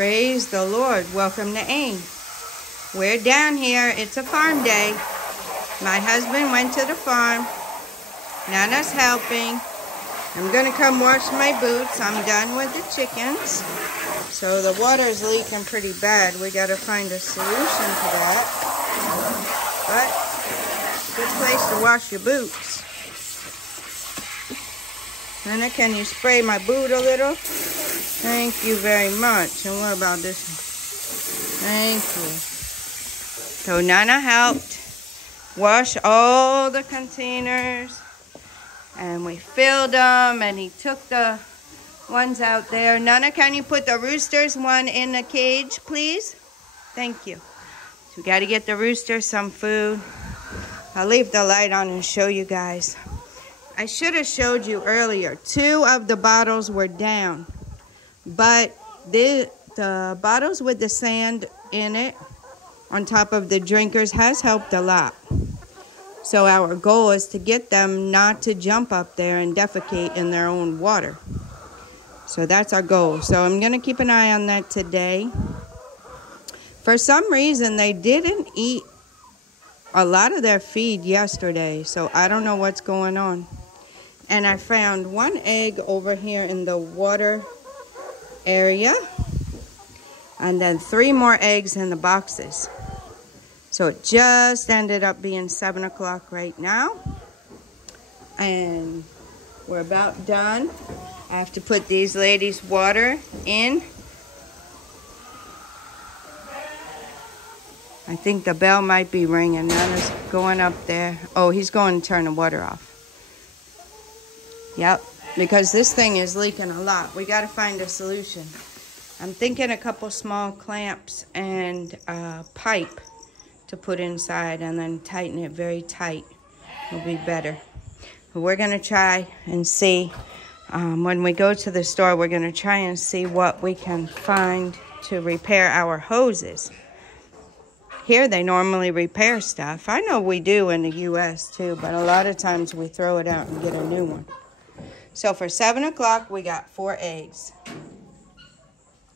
Praise the Lord. Welcome to AIM. We're down here. It's a farm day. My husband went to the farm. Nana's helping. I'm going to come wash my boots. I'm done with the chickens. So the water's leaking pretty bad. We got to find a solution to that. But good place to wash your boots. Nana, can you spray my boot a little? Thank you very much. And what about this one? Thank you. So Nana helped wash all the containers. And we filled them. And he took the ones out there. Nana, can you put the roosters one in the cage, please? Thank you. So we got to get the roosters some food. I'll leave the light on and show you guys. I should have showed you earlier. 2 of the bottles were down. But the bottles with the sand in it on top of the drinkers has helped a lot. So our goal is to get them not to jump up there and defecate in their own water. So that's our goal. So I'm going to keep an eye on that today. For some reason, they didn't eat a lot of their feed yesterday. So I don't know what's going on. And I found 1 egg over here in the water area. And then 3 more eggs in the boxes. So it just ended up being 7 o'clock right now. And we're about done. I have to put these ladies' water in. I think the bell might be ringing. Nana's going up there. Oh, he's going to turn the water off. Yep, because this thing is leaking a lot. We got to find a solution. I'm thinking a couple small clamps and a pipe to put inside and then tighten it very tight. It'll be better. But we're going to try and see. When we go to the store, we're going to try and see what we can find to repair our hoses. Here they normally repair stuff. I know we do in the U.S. too, but a lot of times we throw it out and get a new one. So for 7 o'clock, we got 4 eggs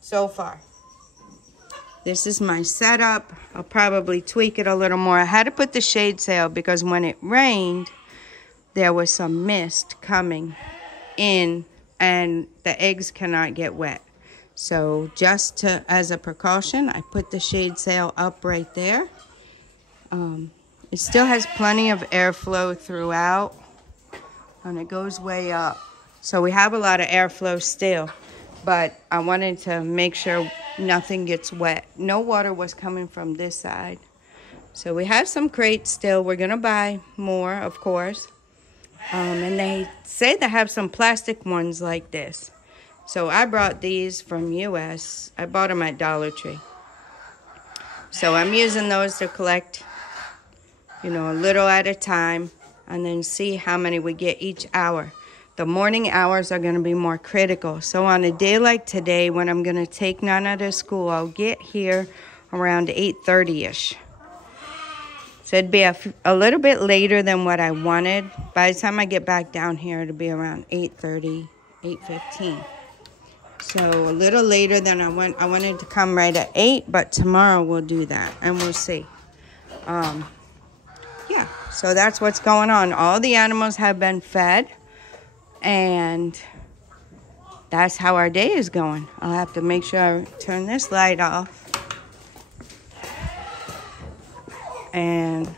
so far. This is my setup. I'll probably tweak it a little more. I had to put the shade sail because when it rained, there was some mist coming in and the eggs cannot get wet. So just as a precaution, I put the shade sail up right there. It still has plenty of airflow throughout and it goes way up. So we have a lot of airflow still, but I wanted to make sure nothing gets wet. No water was coming from this side. So we have some crates still. We're gonna buy more, of course. And they say they have some plastic ones like this. So I brought these from US. I bought them at Dollar Tree. So I'm using those to collect, you know, a little at a time and then see how many we get each hour. The morning hours are going to be more critical. So on a day like today, when I'm going to take Nana to school, I'll get here around 8:30-ish. So it'd be a little bit later than what I wanted. By the time I get back down here, it'll be around 8:30, 8:15. So a little later than I wanted to come right at 8, but tomorrow we'll do that and we'll see. Yeah, so that's what's going on. All the animals have been fed and that's how our day is going. I'll have to make sure I turn this light off and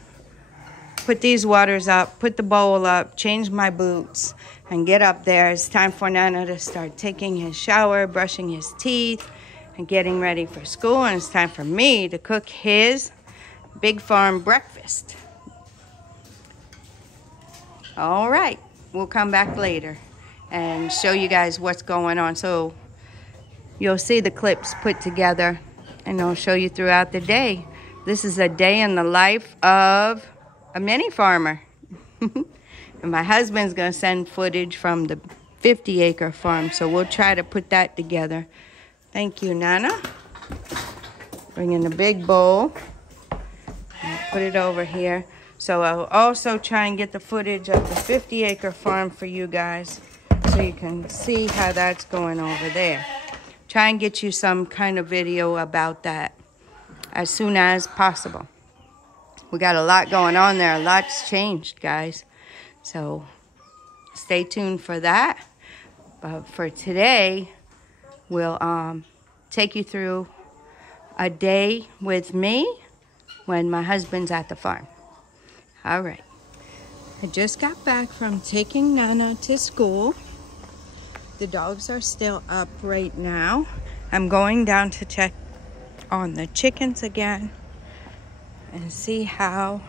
put these waters up, put the bowl up, change my boots, and get up there. It's time for Nana to start taking his shower, brushing his teeth, and getting ready for school. And it's time for me to cook his Big Farm breakfast. All right, we'll come back later and show you guys what's going on. So you'll see the clips put together, and I'll show you throughout the day. This is a day in the life of a mini farmer. And my husband's going to send footage from the 50-acre farm, so we'll try to put that together. Thank you, Nana. Bring in the big bowl. I'll put it over here. So I'll also try and get the footage of the 50-acre farm for you guys so you can see how that's going over there. try and get you some kind of video about that as soon as possible. We got a lot going on there. A lot's changed, guys. So stay tuned for that. But for today, we'll take you through a day with me when my husband's at the farm. All right. I just got back from taking Nana to school. The dogs are still up right now. I'm going down to check on the chickens again and see how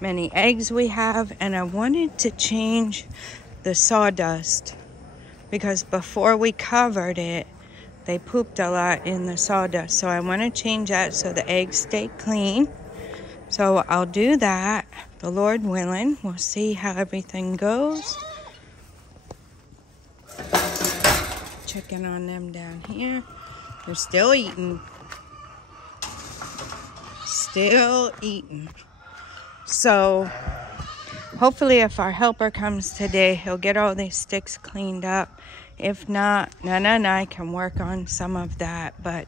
many eggs we have. And I wanted to change the sawdust because before we covered it, they pooped a lot in the sawdust. So I want to change that so the eggs stay clean. So I'll do that, the Lord willing. We'll see how everything goes. Checking on them down here. They're still eating. Still eating. So hopefully if our helper comes today, he'll get all these sticks cleaned up. If not, Nana and I can work on some of that. But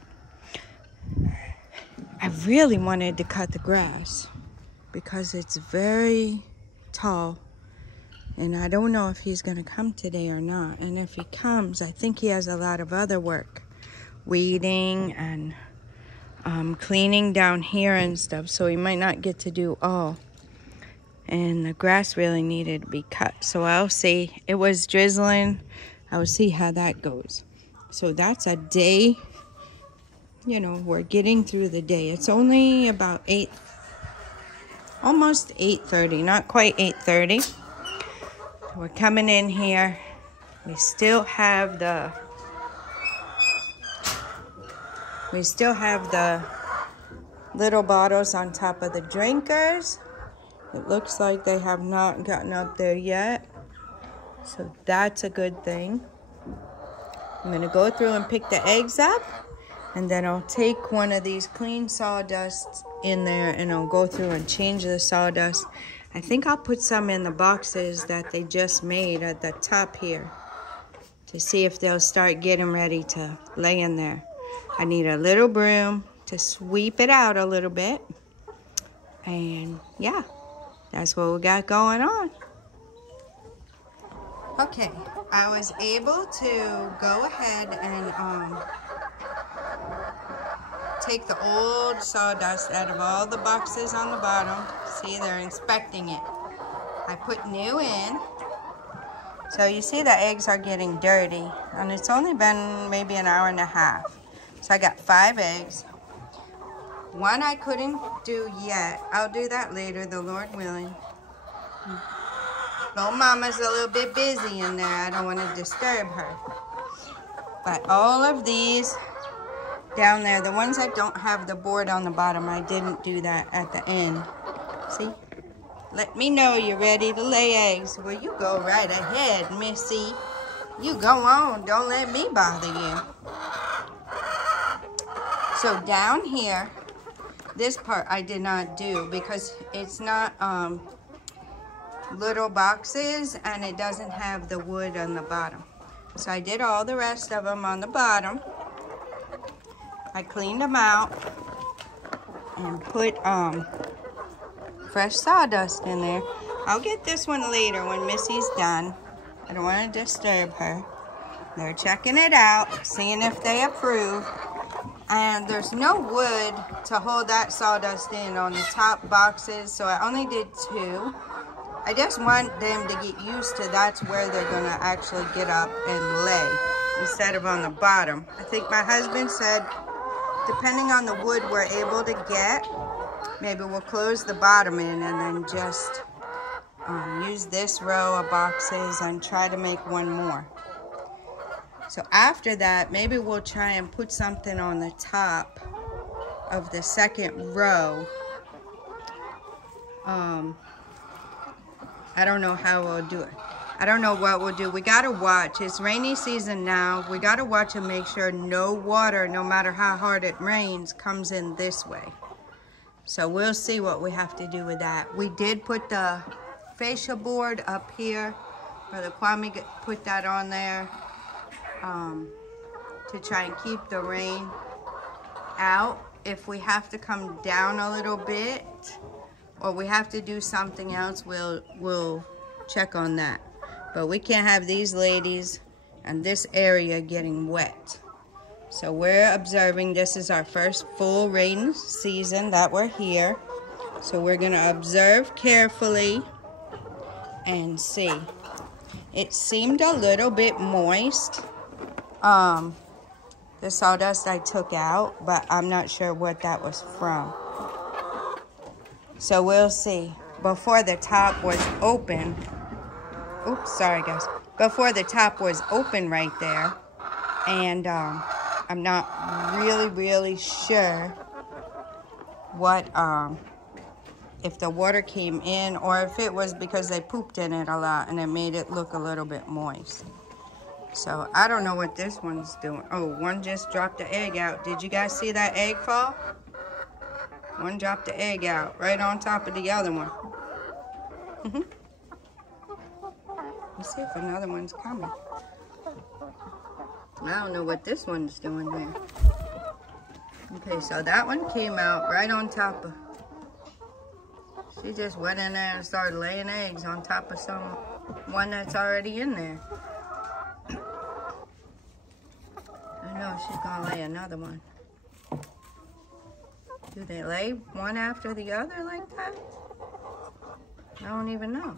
I really wanted to cut the grass because it's very tall. And I don't know if he's going to come today or not. And if he comes, I think he has a lot of other work. Weeding and cleaning down here and stuff. So he might not get to do all. And the grass really needed to be cut. So I'll see. It was drizzling. I will see how that goes. So that's a day. You know, we're getting through the day. It's only about 8, almost 8:30. Not quite 8:30. We're coming in here. We still have the little bottles on top of the drinkers. It looks like they have not gotten up there yet. So that's a good thing. I'm going to go through and pick the eggs up. And then I'll take one of these clean sawdusts in there and I'll go through and change the sawdust. I think I'll put some in the boxes that they just made at the top here to see if they'll start getting ready to lay in there. I need a little broom to sweep it out a little bit. And yeah, that's what we got going on. Okay, I was able to go ahead and take the old sawdust out of all the boxes on the bottom. See, they're inspecting it. I put new in. So you see the eggs are getting dirty. And it's only been maybe an hour and a half. So I got 5 eggs. One I couldn't do yet. I'll do that later, the Lord willing. Little mama's a little bit busy in there. I don't want to disturb her. But all of these down there, the ones that don't have the board on the bottom, I didn't do that at the end. See? Let me know you're ready to lay eggs. Well, you go right ahead, Missy. You go on. Don't let me bother you. So down here, this part I did not do because it's not little boxes and it doesn't have the wood on the bottom. So I did all the rest of them on the bottom. I cleaned them out and put fresh sawdust in there. I'll get this one later when Missy's done. I don't want to disturb her. They're checking it out, seeing if they approve. And there's no wood to hold that sawdust in on the top boxes, so I only did 2. I just want them to get used to that's where they're going to actually get up and lay instead of on the bottom. I think my husband said, depending on the wood we're able to get, maybe we'll close the bottom in and then just use this row of boxes and try to make one more. So after that, maybe we'll try and put something on the top of the second row. I don't know how we'll do it. I don't know what we'll do. We gotta watch. It's rainy season now. We gotta watch and make sure no water, no matter how hard it rains, comes in this way. So we'll see what we have to do with that. We did put the fascia board up here. Brother Kwame put that on there. to try and keep the rain out. If we have to come down a little bit or we have to do something else, we'll check on that. But we can't have these ladies and this area getting wet. So we're observing. This is our first full rain season that we're here. So we're gonna observe carefully and see. It seemed a little bit moist, the sawdust I took out, but I'm not sure what that was from. So we'll see. Before the top was open, oops, sorry guys. Before the top was open right there, and I'm not really sure what, if the water came in or if it was because they pooped in it a lot and it made it look a little bit moist. So I don't know what this one's doing. Oh, one just dropped the egg out. Did you guys see that egg fall? One dropped the egg out right on top of the other one. Let's see if another one's coming. I don't know what this one's doing there. Okay, so that one came out right on top of... She just went in there and started laying eggs on top of one that's already in there. I know she's gonna lay another one. Do they lay one after the other like that? I don't even know.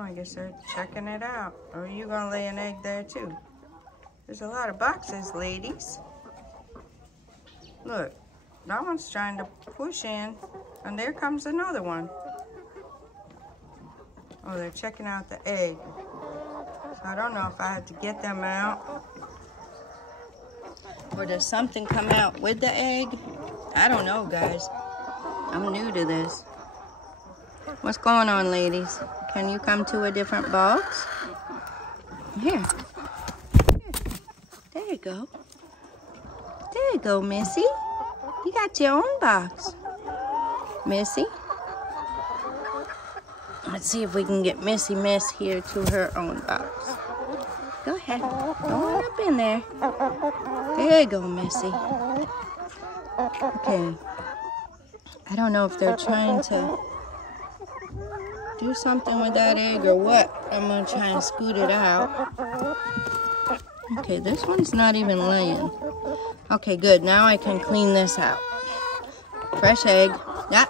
I guess they're checking it out. Or are you gonna lay an egg there too? There's a lot of boxes, ladies. Look, that one's trying to push in, and there comes another one. Oh, they're checking out the egg. So I don't know if I had to get them out, or does something come out with the egg? I don't know, guys. I'm new to this. What's going on, ladies? Can you come to a different box? Here. There you go. There you go, Missy. You got your own box. Missy. Let's see if we can get Missy Miss here to her own box. Go ahead. Go on up in there. There you go, Missy. Okay. I don't know if they're trying to do something with that egg or what. I'm gonna try and scoot it out. Okay, this one's not even laying. Okay, good. Now I can clean this out. Fresh egg. Yeah.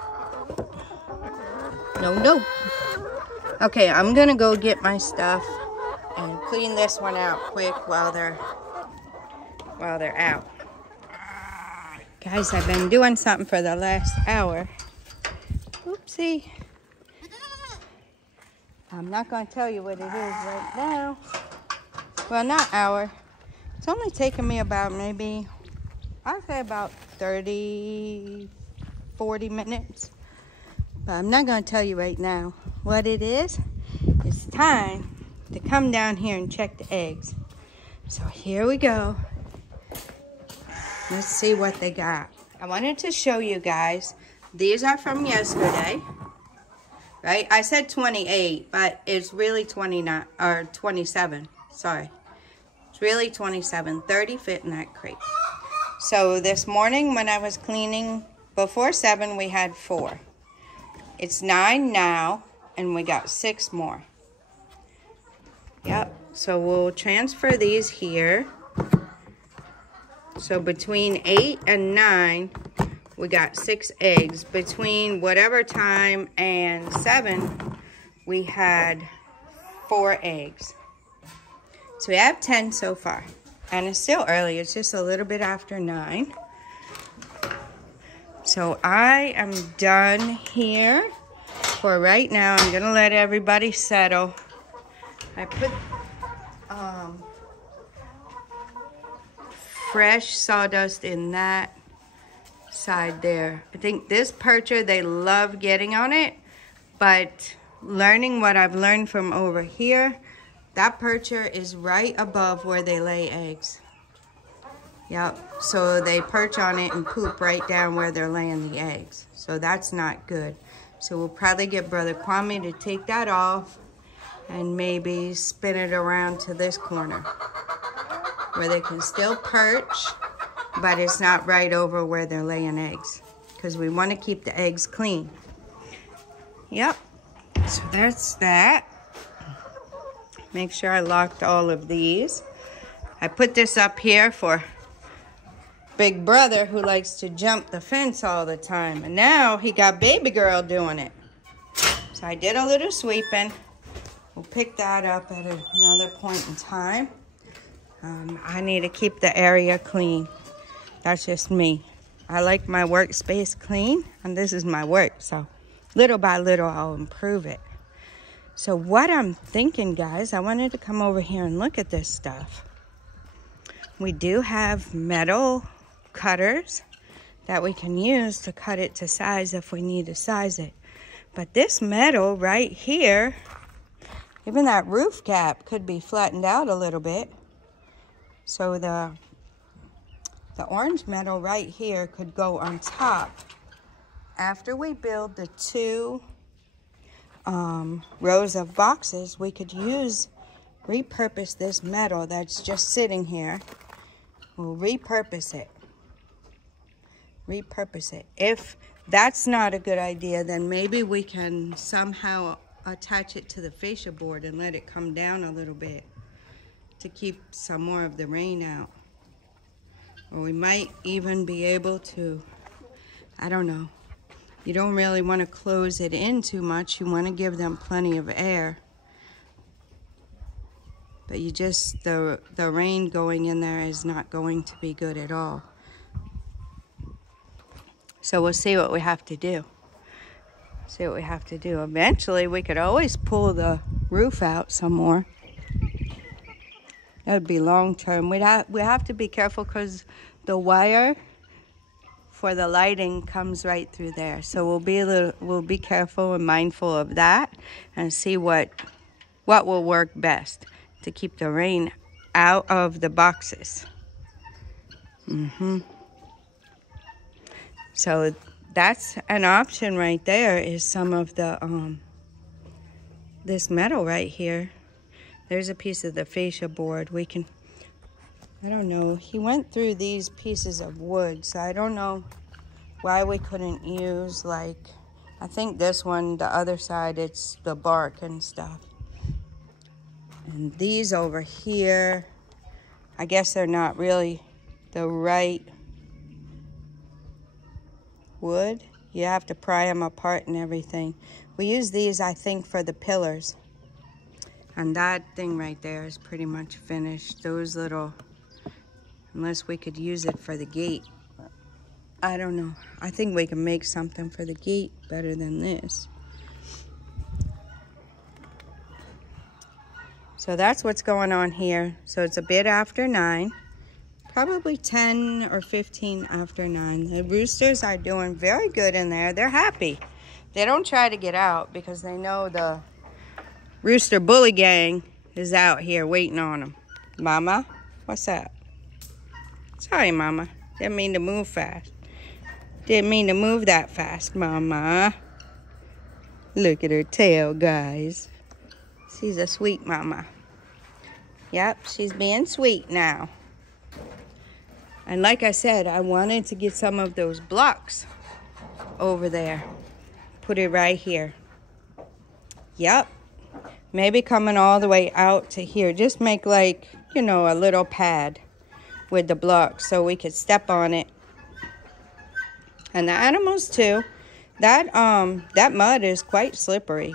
No. Okay, I'm gonna go get my stuff and clean this one out quick while they're out. Guys, I've been doing something for the last hour. Oopsie. I'm not going to tell you what it is right now. Well, not hour. It's only taken me about maybe, I'd say about 30, 40 minutes. But I'm not going to tell you right now what it is. It's time to come down here and check the eggs. So here we go. Let's see what they got. I wanted to show you guys. These are from yesterday. Right? I said 28, but it's really 29 or 27. Sorry. It's really 27. 30 fit in that crate. So this morning when I was cleaning before 7, we had 4. It's 9 now, and we got 6 more. Yep. So we'll transfer these here. So between 8 and 9, we got 6 eggs. Between whatever time and 7, we had 4 eggs. So we have 10 so far. And it's still early. It's just a little bit after 9. So I am done here for right now. I'm going to let everybody settle. I put fresh sawdust in that side there. I think this percher, they love getting on it, but learning what I've learned from over here, that percher is right above where they lay eggs. Yep, so they perch on it and poop right down where they're laying the eggs. So that's not good. So we'll probably get Brother Kwame to take that off and maybe spin it around to this corner where they can still perch, but it's not right over where they're laying eggs, because we want to keep the eggs clean. Yep, so that's that. Make sure I locked all of these. I put this up here for Big Brother, who likes to jump the fence all the time. And now he got baby girl doing it. So I did a little sweeping. We'll pick that up at another point in time. I need to keep the area clean. That's just me. I like my workspace clean, and this is my work. So little by little, I'll improve it. So what I'm thinking, guys, I wanted to come over here and look at this stuff. We do have metal cutters that we can use to cut it to size if we need to size it. But this metal right here, even that roof cap could be flattened out a little bit. So the orange metal right here could go on top. After we build the 2 rows of boxes, we could repurpose this metal that's just sitting here. We'll repurpose it. If that's not a good idea, then maybe we can somehow attach it to the fascia board and let it come down a little bit to keep some more of the rain out. Or we might even be able to, I don't know. You don't really want to close it in too much. You want to give them plenty of air. But the rain going in there is not going to be good at all. So we'll see what we have to do. Eventually, we could always pull the roof out some more. That would be long term. We have to be careful because the wire for the lighting comes right through there. So we'll be careful and mindful of that and see what will work best to keep the rain out of the boxes. So that's an option right there, is some of the this metal right here. There's a piece of the fascia board. We can, I don't know, he went through these pieces of wood, so I don't know why we couldn't use, like, I think this one, the other side, it's the bark and stuff. And these over here, I guess they're not really the right wood. You have to pry them apart and everything. We use these, I think, for the pillars. And that thing right there is pretty much finished. Those little, unless we could use it for the gate. I don't know. I think we can make something for the gate better than this. So that's what's going on here. So it's a bit after 9. Probably 10 or 15 after 9. The roosters are doing very good in there. They're happy. They don't try to get out because they know the rooster bully gang is out here waiting on them. Mama, what's that? Sorry, Mama. Didn't mean to move fast. Didn't mean to move that fast, Mama. Look at her tail, guys. She's a sweet mama. Yep, she's being sweet now. And like I said, I wanted to get some of those blocks over there. Put it right here. Yep. Maybe coming all the way out to here. Just make, like, you know, a little pad with the blocks so we could step on it. And the animals too. That mud is quite slippery.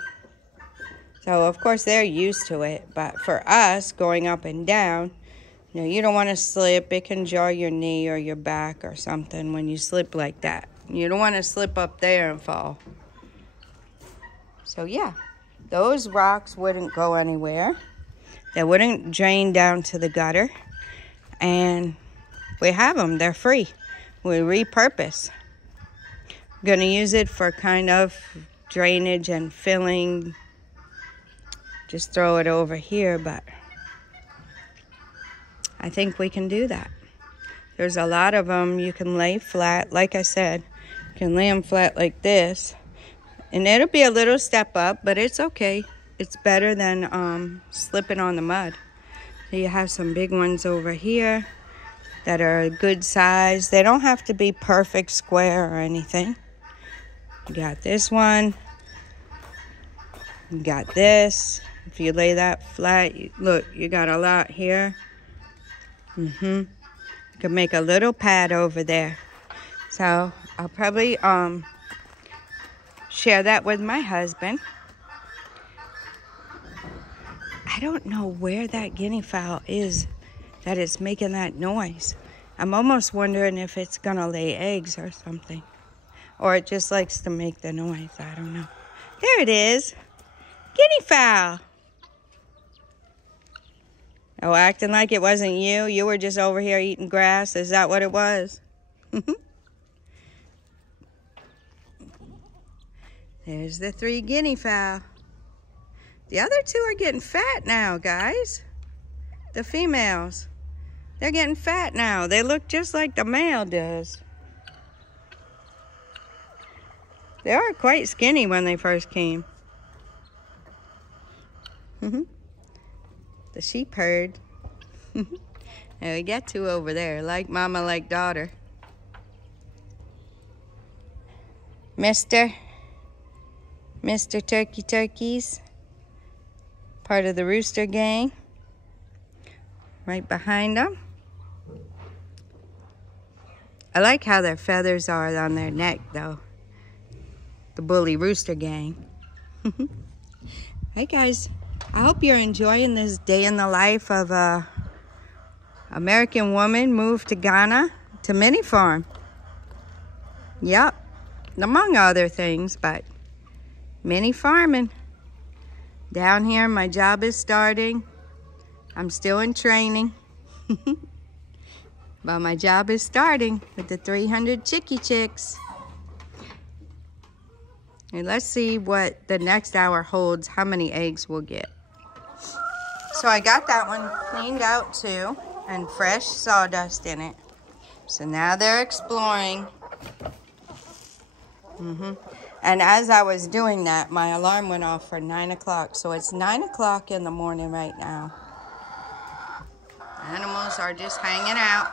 So of course they're used to it. But for us, going up and down, you know, you don't want to slip. It can jar your knee or your back or something when you slip like that. You don't want to slip up there and fall. So yeah, those rocks wouldn't go anywhere. They wouldn't drain down to the gutter. And we have them. They're free. We repurpose. Going to use it for kind of drainage and filling just throw it over here, but I think we can do that. There's a lot of them you can lay flat. Like I said, you can lay them flat like this. And it'll be a little step up, but it's okay. It's better than slipping on the mud. So you have some big ones over here that are a good size. They don't have to be perfect square or anything. You got this one. You got this. If you lay that flat, look, you got a lot here. You can make a little pad over there. So I'll probably share that with my husband. I don't know where that guinea fowl is that it's making that noise. I'm almost wondering if it's gonna lay eggs or something. Or it just likes to make the noise, I don't know. There it is, guinea fowl. Oh, acting like it wasn't you? You were just over here eating grass? Is that what it was? There's the 3 guinea fowl. The other 2 are getting fat now, guys. The females. They're getting fat now. They look just like the male does. They are quite skinny when they first came. The sheep herd. Now we got 2 over there, like mama, like daughter. Mr. Turkeys, part of the rooster gang, right behind them. I like how their feathers are on their neck, though. The bully rooster gang. Hey guys, I hope you're enjoying this day in the life of a American woman moved to Ghana to mini farm. Yep, among other things, but mini farming. Down here, my job is starting. I'm still in training. But my job is starting with the 300 chicks. And let's see what the next hour holds, how many eggs we'll get. So I got that one cleaned out too, and fresh sawdust in it. So now they're exploring. And as I was doing that, my alarm went off for 9 o'clock. So it's 9 o'clock in the morning right now. Animals are just hanging out.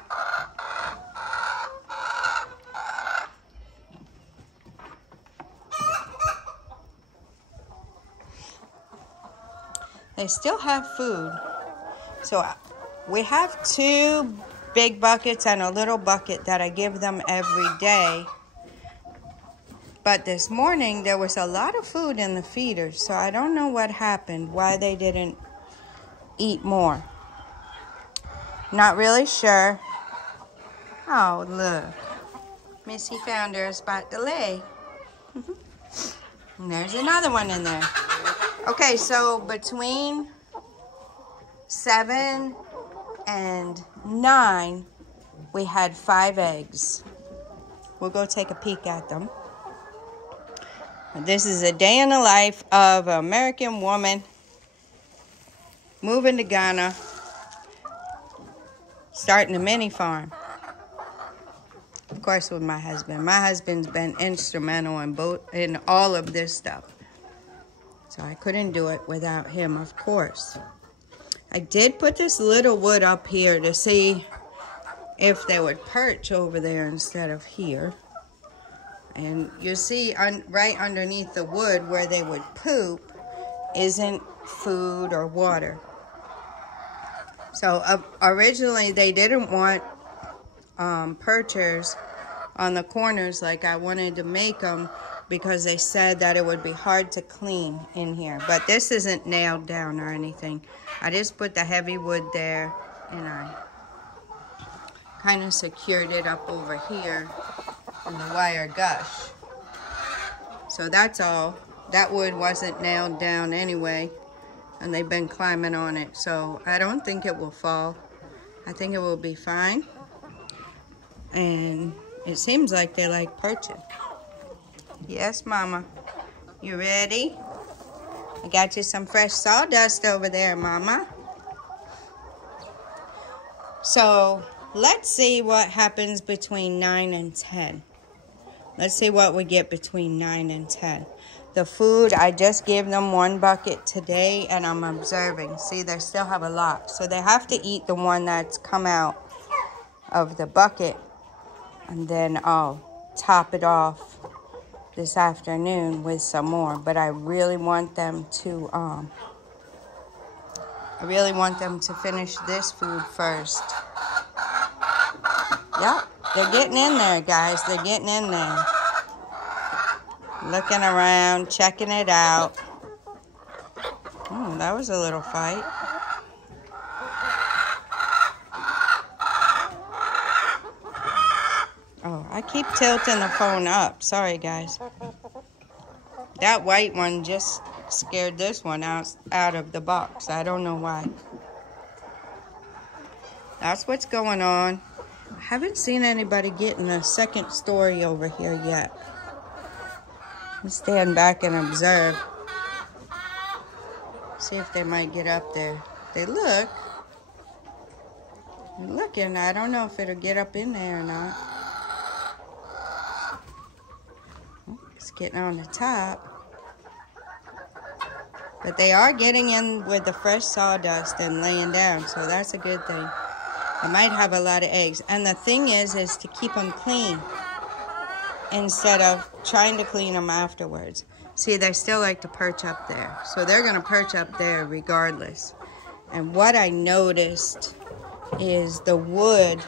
They still have food. So we have 2 big buckets and a little bucket that I give them every day. But this morning, there was a lot of food in the feeders, so I don't know what happened, why they didn't eat more. Not really sure. Oh, look. Missy found her a spot to lay. And there's another one in there. Okay, so between 7 and 9, we had 5 eggs. We'll go take a peek at them. This is a day in the life of an American woman moving to Ghana, starting a mini farm. Of course, with my husband. My husband's been instrumental in all of this stuff. So I couldn't do it without him, of course. I did put this little wood up here to see if they would perch over there instead of here. And you see right underneath the wood where they would poop isn't food or water. So originally they didn't want perchers on the corners like I wanted to make them, because they said that it would be hard to clean in here. But this isn't nailed down or anything. I just put the heavy wood there and I kind of secured it up over here in the wire gush. So that's all. That wood wasn't nailed down anyway, and they've been climbing on it, so I don't think it will fall. I think it will be fine. And it seems like they like perching. Yes, Mama. You ready? I got you some fresh sawdust over there, Mama. So let's see what happens between 9 and 10. Let's see what we get between 9 and 10. The food, I just gave them 1 bucket today, and I'm observing. See, they still have a lot. So they have to eat the one that's come out of the bucket, and then I'll top it off this afternoon with some more. But I really want them to finish this food first. Yep, they're getting in there, guys. They're getting in there. Looking around, checking it out. Oh, that was a little fight. Oh, I keep tilting the phone up. Sorry, guys. That white one just scared this one out of the box. I don't know why. That's what's going on. I haven't seen anybody get in the second story over here yet. I'll stand back and observe. See if they might get up there. They look. They're looking. I don't know if it'll get up in there or not. It's getting on the top. But they are getting in with the fresh sawdust and laying down, so that's a good thing. They might have a lot of eggs. And the thing is to keep them clean instead of trying to clean them afterwards. See, they still like to perch up there. So they're going to perch up there regardless. And what I noticed is the wood,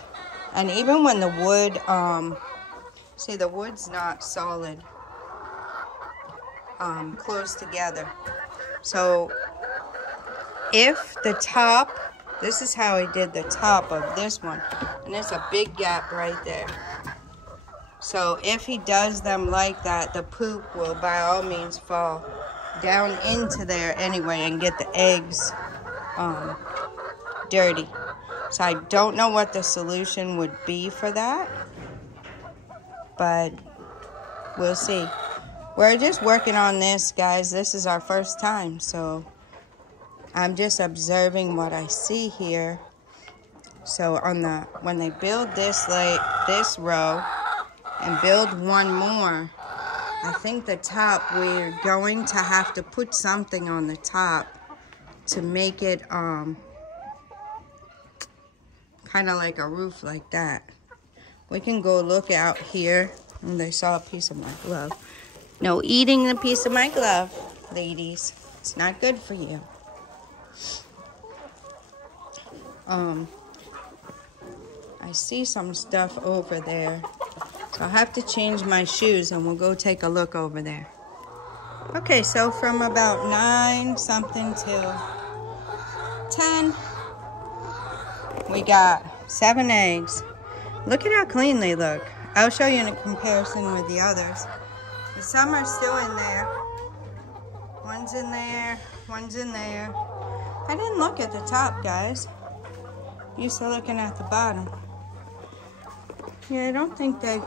and even when the wood, see, the wood's not solid, close together. So if the top, this is how I did the top of this one, and there's a big gap right there. So if he does them like that, the poop will by all means fall down into there anyway and get the eggs dirty. So I don't know what the solution would be for that, but we'll see. We're just working on this, guys. This is our first time, so I'm just observing what I see here. So when they build this row and build one more, I think the top, we're going to have to put something on the top to make it kind of like a roof like that. We can go look out here. And they saw a piece of my glove. No eating the piece of my glove, ladies. It's not good for you. I see some stuff over there. So I'll have to change my shoes and we'll go take a look over there. Okay, so from about 9 something till 10, we got 7 eggs. Look at how clean they look. I'll show you in a comparison with the others. Some are still in there. One's in there, one's in there. I didn't look at the top, guys. Used to looking at the bottom. Yeah, I don't think they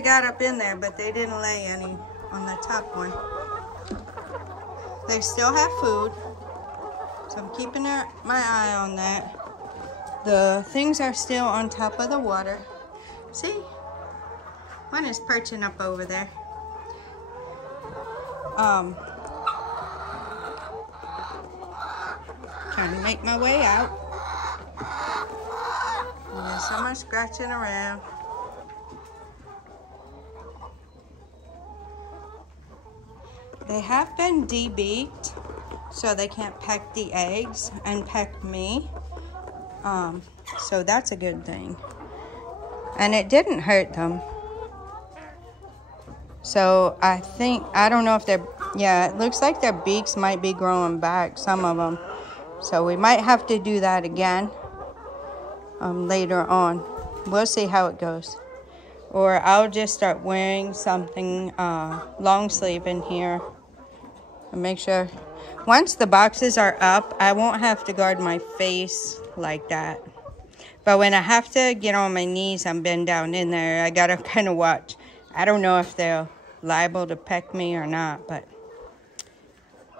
got up in there, but they didn't lay any on the top one. They still have food, so I'm keeping my eye on that. The things are still on top of the water. See? One is perching up over there. Trying to make my way out. And there's someone scratching around. They have been debeaked, so they can't peck the eggs and peck me. So that's a good thing. And it didn't hurt them. So I don't know if they're, yeah, it looks like their beaks might be growing back, some of them. So we might have to do that again later on. We'll see how it goes. Or I'll just start wearing something long sleeve in here. And make sure, once the boxes are up, I won't have to guard my face like that. But when I have to get on my knees and bend down in there, I gotta kind of watch. I don't know if they're liable to peck me or not, but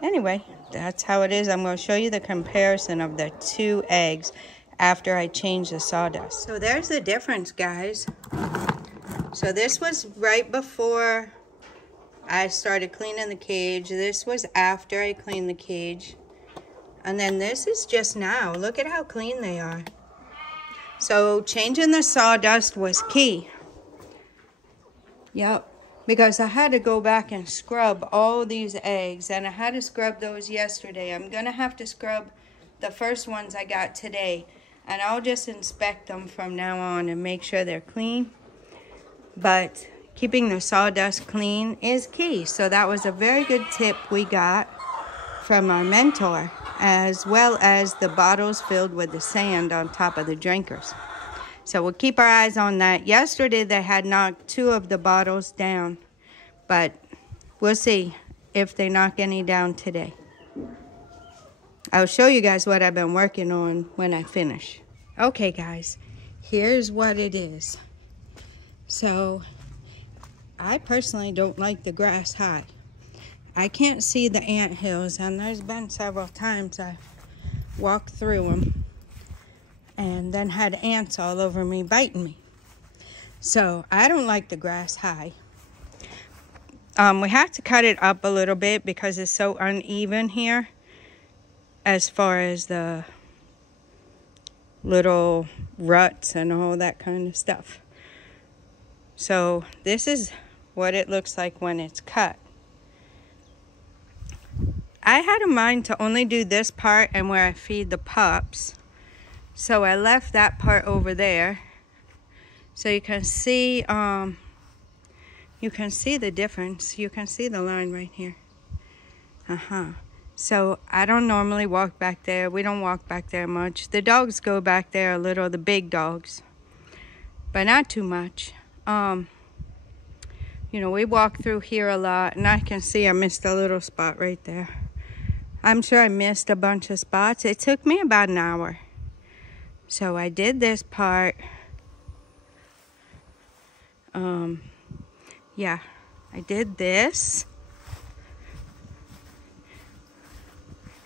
Anyway, that's how it is. I'm going to show you the comparison of the 2 eggs after I change the sawdust. So there's the difference, guys. So this was right before I started cleaning the cage. This was after I cleaned the cage. And then this is just now. Look at how clean they are. So changing the sawdust was key. Yep. Because I had to go back and scrub all these eggs. And I had to scrub those yesterday. I'm going to have to scrub the first ones I got today. And I'll just inspect them from now on and make sure they're clean. But keeping the sawdust clean is key. So that was a very good tip we got from our mentor, as well as the bottles filled with the sand on top of the drinkers. So we'll keep our eyes on that. Yesterday they had knocked 2 of the bottles down, but we'll see if they knock any down today. I'll show you guys what I've been working on when I finish. Okay guys, here's what it is. So I personally don't like the grass high. I can't see the ant hills, and there's been several times I walked through them and then had ants all over me biting me. So I don't like the grass high. We have to cut it up a little bit because it's so uneven here as far as the little ruts and all that kind of stuff. So this is what it looks like when it's cut. I had in mind to only do this part and where I feed the pups. So I left that part over there. So you can see the difference. You can see the line right here. So I don't normally walk back there. We don't walk back there much. The dogs go back there a little, the big dogs, but not too much. You know, we walk through here a lot, and I can see I missed a little spot right there. I'm sure I missed a bunch of spots. It took me about an hour. So I did this part. Yeah, I did this.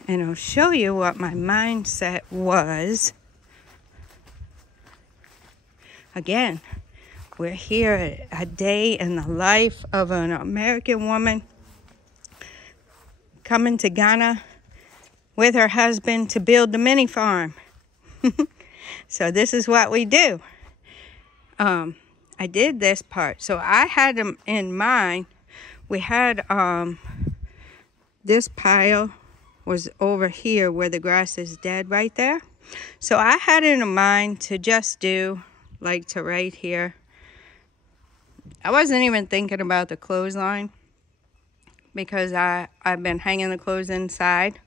And I'll show you what my mindset was. Again, we're here a day in the life of an American woman coming to Ghana with her husband to build the mini farm. So this is what we do. I did this part. So I had them in mind. We had this pile was over here where the grass is dead right there. So I had it in mind to just do like to right here. I wasn't even thinking about the clothesline because I've been hanging the clothes inside.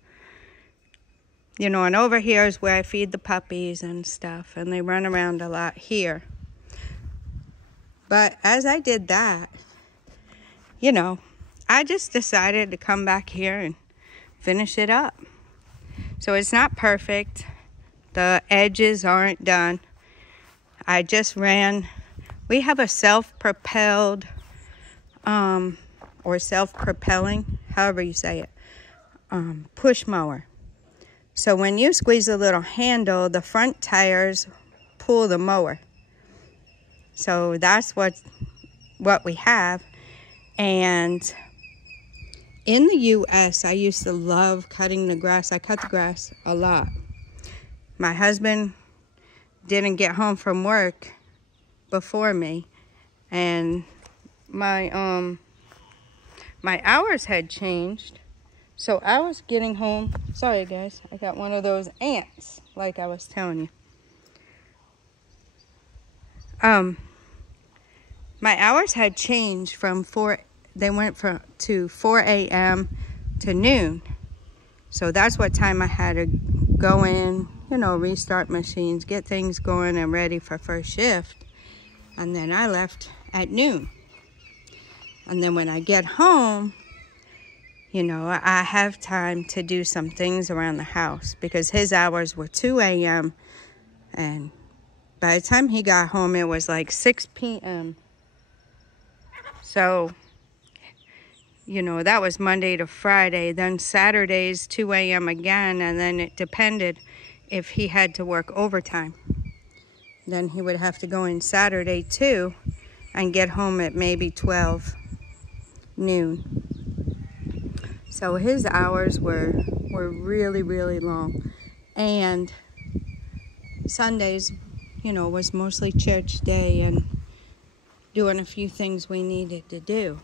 You know, and over here is where I feed the puppies and stuff, and they run around a lot here. But as I did that, you know, I just decided to come back here and finish it up. So it's not perfect. The edges aren't done. I just ran. We have a self-propelled or self-propelling, however you say it, push mower. So when you squeeze the little handle, the front tires pull the mower. So that's what we have. And in the U.S., I used to love cutting the grass. I cut the grass a lot. My husband didn't get home from work before me, and my hours had changed. So I was getting home. Sorry guys, I got one of those ants like I was telling you. My hours had changed from 4, they went to 4 a.m. to noon. So that's what time I had to go in, you know, restart machines, get things going and ready for first shift. And then I left at noon. And then when I get home, you know, I have time to do some things around the house because his hours were 2 a.m. And by the time he got home, it was like 6 p.m. So, you know, that was Monday to Friday. Then Saturdays, 2 a.m. again, and then it depended if he had to work overtime. Then he would have to go in Saturday too and get home at maybe 12 noon. So his hours were really, really long. And Sundays, you know, was mostly church day and doing a few things we needed to do.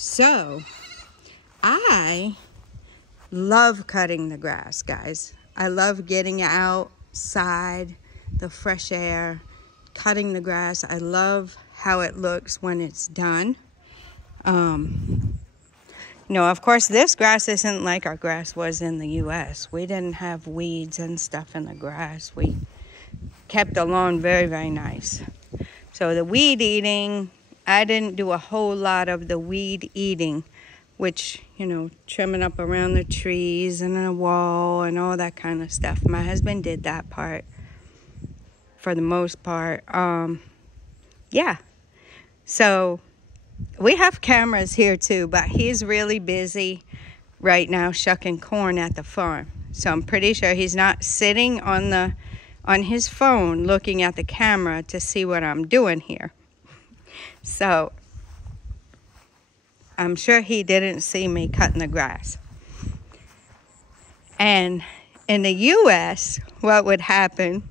So I love cutting the grass, guys. I love getting outside, the fresh air, cutting the grass. I love how it looks when it's done. You know, of course, this grass isn't like our grass was in the U.S. We didn't have weeds and stuff in the grass. We kept the lawn very, very nice. So the weed eating, I didn't do a whole lot of the weed eating, which, you know, trimming up around the trees and a wall and all that kind of stuff. My husband did that part for the most part. Yeah. So we have cameras here too, but he's really busy right now shucking corn at the farm. So I'm pretty sure he's not sitting on his phone looking at the camera to see what I'm doing here. So I'm sure he didn't see me cutting the grass. And in the US, what would happen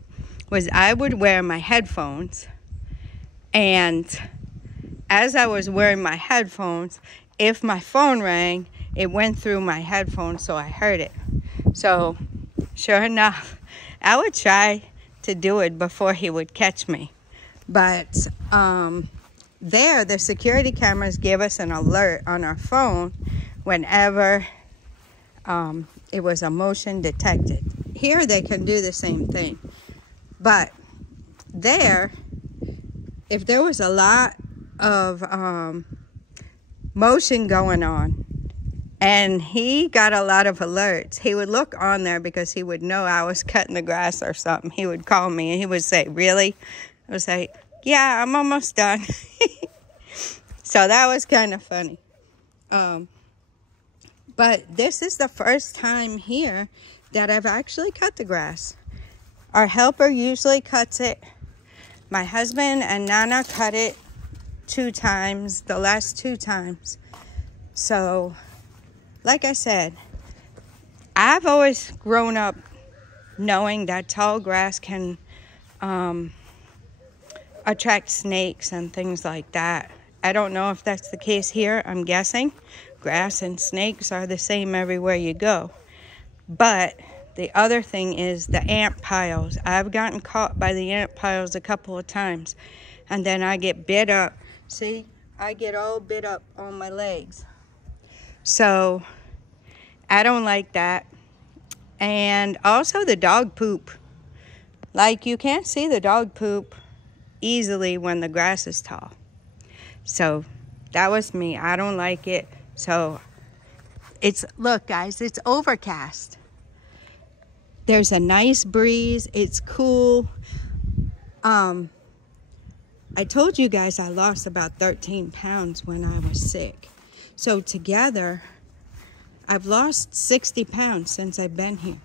was I would wear my headphones, and as I was wearing my headphones, if my phone rang, it went through my headphones, so I heard it. So sure enough, I would try to do it before he would catch me. But the security cameras give us an alert on our phone whenever it was a motion detected. Here they can do the same thing. But there, if there was a lot of motion going on and he got a lot of alerts, he would look on there because he would know I was cutting the grass or something. He would call me and he would say, "Really?" I would say, "Yeah, I'm almost done." So that was kind of funny. But this is the first time here that I've actually cut the grass. Our helper usually cuts it. My husband and Nana cut it 2 times, the last 2 times. So, like I said, I've always grown up knowing that tall grass can attract snakes and things like that. I don't know if that's the case here. I'm guessing grass and snakes are the same everywhere you go. But the other thing is the ant piles. I've gotten caught by the ant piles a couple of times, and then I get bit up. See, I get all bit up on my legs. So I don't like that. And also the dog poop. Like, you can't see the dog poop easily when the grass is tall. So that was me. I don't like it. So look guys, it's overcast. There's a nice breeze. It's cool. I told you guys I lost about 13 pounds when I was sick. So together, I've lost 60 pounds since I've been here.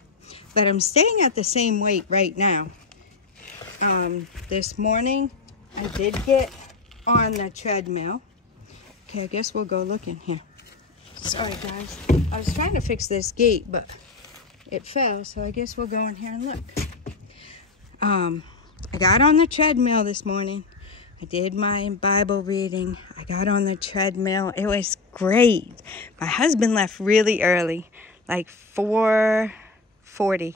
But I'm staying at the same weight right now. This morning, I did get on the treadmill. Okay, I guess we'll go look in here. Sorry, guys. I was trying to fix this gate, but it fell, so I guess we'll go in here and look. I got on the treadmill this morning. I did my Bible reading. I got on the treadmill. It was great. My husband left really early, like 4:40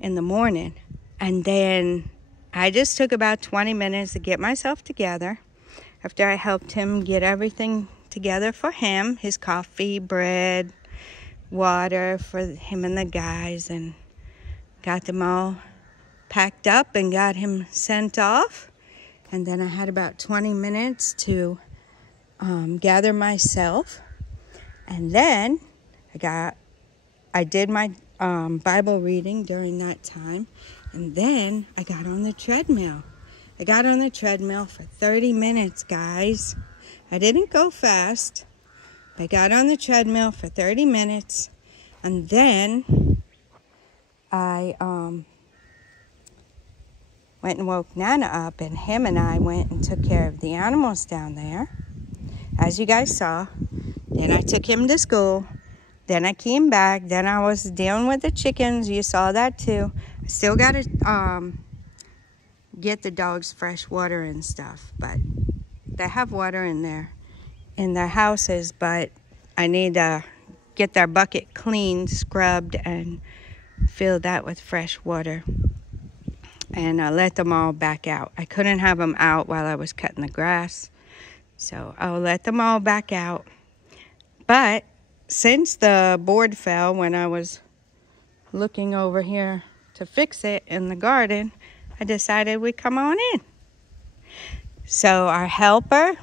in the morning. And then I just took about 20 minutes to get myself together after I helped him get everything together for him, his coffee, bread, water for him and the guys, and got them all packed up and got him sent off. And then I had about 20 minutes to gather myself. And then I did my Bible reading during that time. And then I got on the treadmill. I got on the treadmill for 30 minutes, guys. I didn't go fast. I got on the treadmill for 30 minutes, and then I went and woke Nana up, and him and I went and took care of the animals down there, as you guys saw. Then I took him to school. Then I came back. Then I was dealing with the chickens. You saw that too. I still got to get the dogs fresh water and stuff, but they have water in their houses, but I need to get their bucket cleaned, scrubbed, and fill that with fresh water. And I let them all back out. I couldn't have them out while I was cutting the grass, so I'll let them all back out. But since the board fell when I was looking over here to fix it in the garden, I decided we'd come on in. So our helper,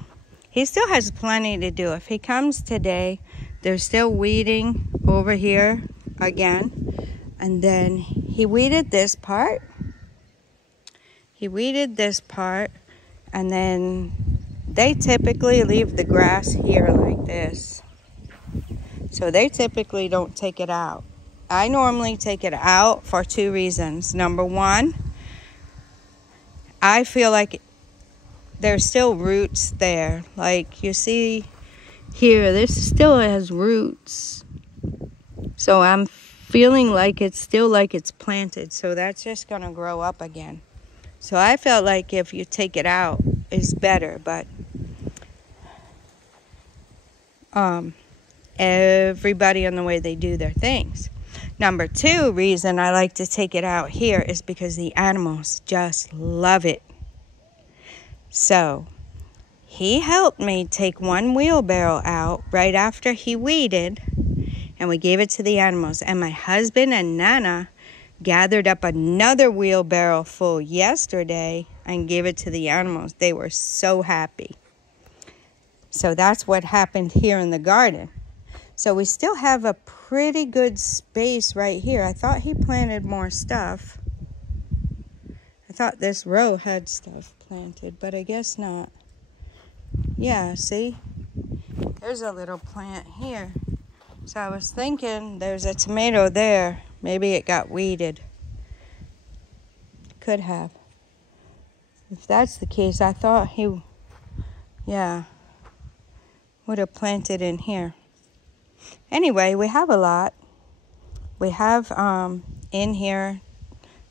he still has plenty to do. If he comes today, they're still weeding over here again. And then he weeded this part. He weeded this part, and then they typically leave the grass here like this. So they typically don't take it out. I normally take it out for 2 reasons. Number one, I feel like there's still roots there. Like you see here, this still has roots. So I'm feeling like it's planted. So that's just gonna grow up again. So I felt like if you take it out, it's better, but everybody on the way they do their things. Number 2 reason I like to take it out here is because the animals just love it. So he helped me take 1 wheelbarrow out right after he weeded, and we gave it to the animals. And my husband and Nana gathered up another wheelbarrow full yesterday and gave it to the animals. They were so happy. So that's what happened here in the garden. So we still have a pretty good space right here. I thought he planted more stuff. I thought this row had stuff planted, but I guess not. Yeah, see? There's a little plant here. So I was thinking there's a tomato there. Maybe it got weeded. Could have. If that's the case, I thought he, would have planted in here. Anyway, we have a lot. We have in here,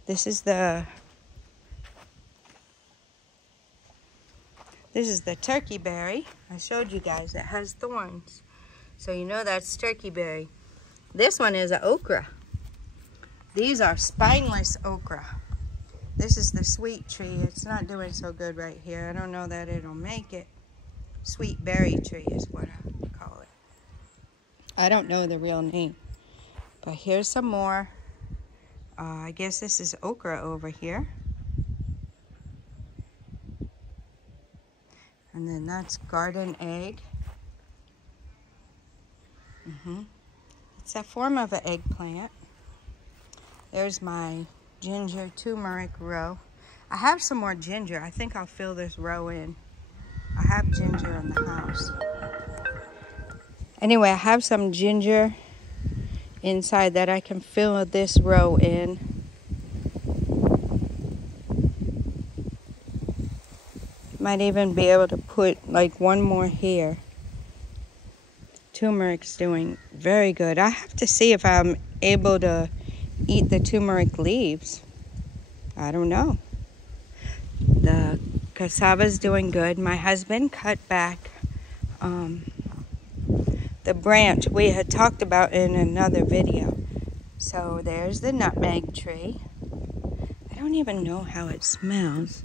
this is the turkey berry. I showed you guys it has thorns. So you know that's turkey berry. This one is an okra. These are spineless okra. This is the sweet tree. It's not doing so good right here. I don't know that it'll make it. Sweet berry tree is what I call it. I don't know the real name. But here's some more. I guess this is okra over here. And then that's garden egg. It's a form of an eggplant. There's my ginger turmeric row. I have some more ginger. I think I'll fill this row in. I have ginger in the house. Anyway, I have some ginger inside that I can fill this row in. Might even be able to put like 1 more here. Turmeric's doing very good. I have to see if I'm able to eat the turmeric leaves. I don't know. The cassava's doing good. My husband cut back the branch we had talked about in another video. So there's the nutmeg tree. I don't even know how it smells.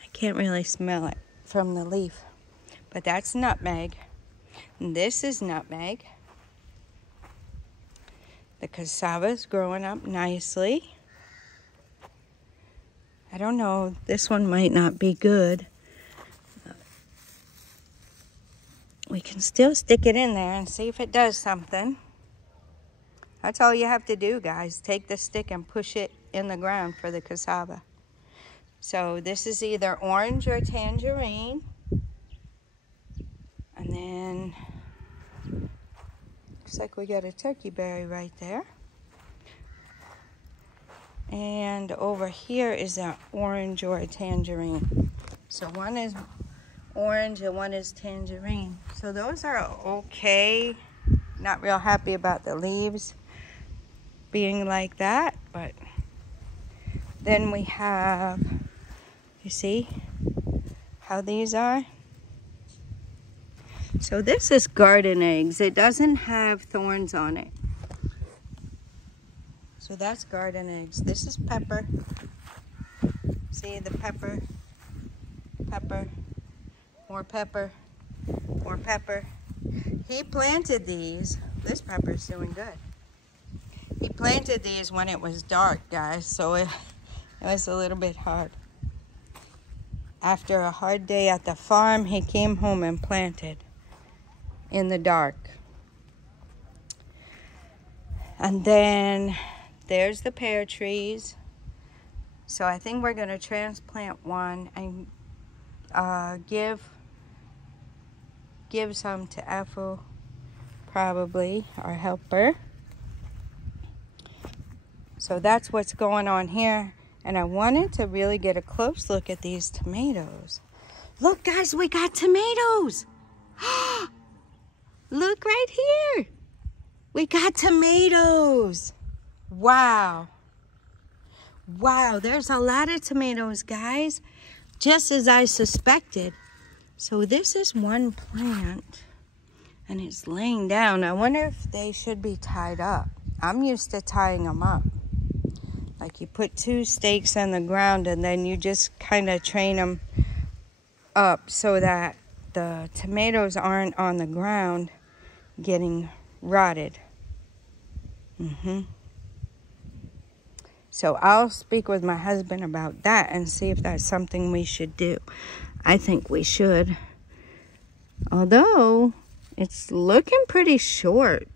I can't really smell it from the leaf. But that's nutmeg. And this is nutmeg. The cassava's growing up nicely. I don't know, this one might not be good. We can still stick it in there and see if it does something. That's all you have to do, guys. Take the stick and push it in the ground for the cassava. So this is either orange or tangerine. And then, looks like we got a turkey berry right there. And over here is an orange or a tangerine. So one is orange and one is tangerine. So those are okay. Not real happy about the leaves being like that, but then we have, you see how these are? So this is garden eggs. It doesn't have thorns on it. So that's garden eggs. This is pepper. See the pepper, pepper, more pepper, more pepper. He planted these. This pepper's doing good. He planted these when it was dark, guys, so it was a little bit hard. After a hard day at the farm, he came home and planted in the dark. And then there's the pear trees. So I think we're going to transplant one and give some to Ethel, probably, our helper. So that's what's going on here. And I wanted to really get a close look at these tomatoes. Look, guys, we got tomatoes. Look right here. We got tomatoes. Wow. Wow, there's a lot of tomatoes, guys. Just as I suspected. So this is one plant. And it's laying down. I wonder if they should be tied up. I'm used to tying them up. Like you put 2 stakes on the ground and then you just kind of train them up so that the tomatoes aren't on the ground getting rotted. So I'll speak with my husband about that and see if that's something we should do. I think we should. Although it's looking pretty short.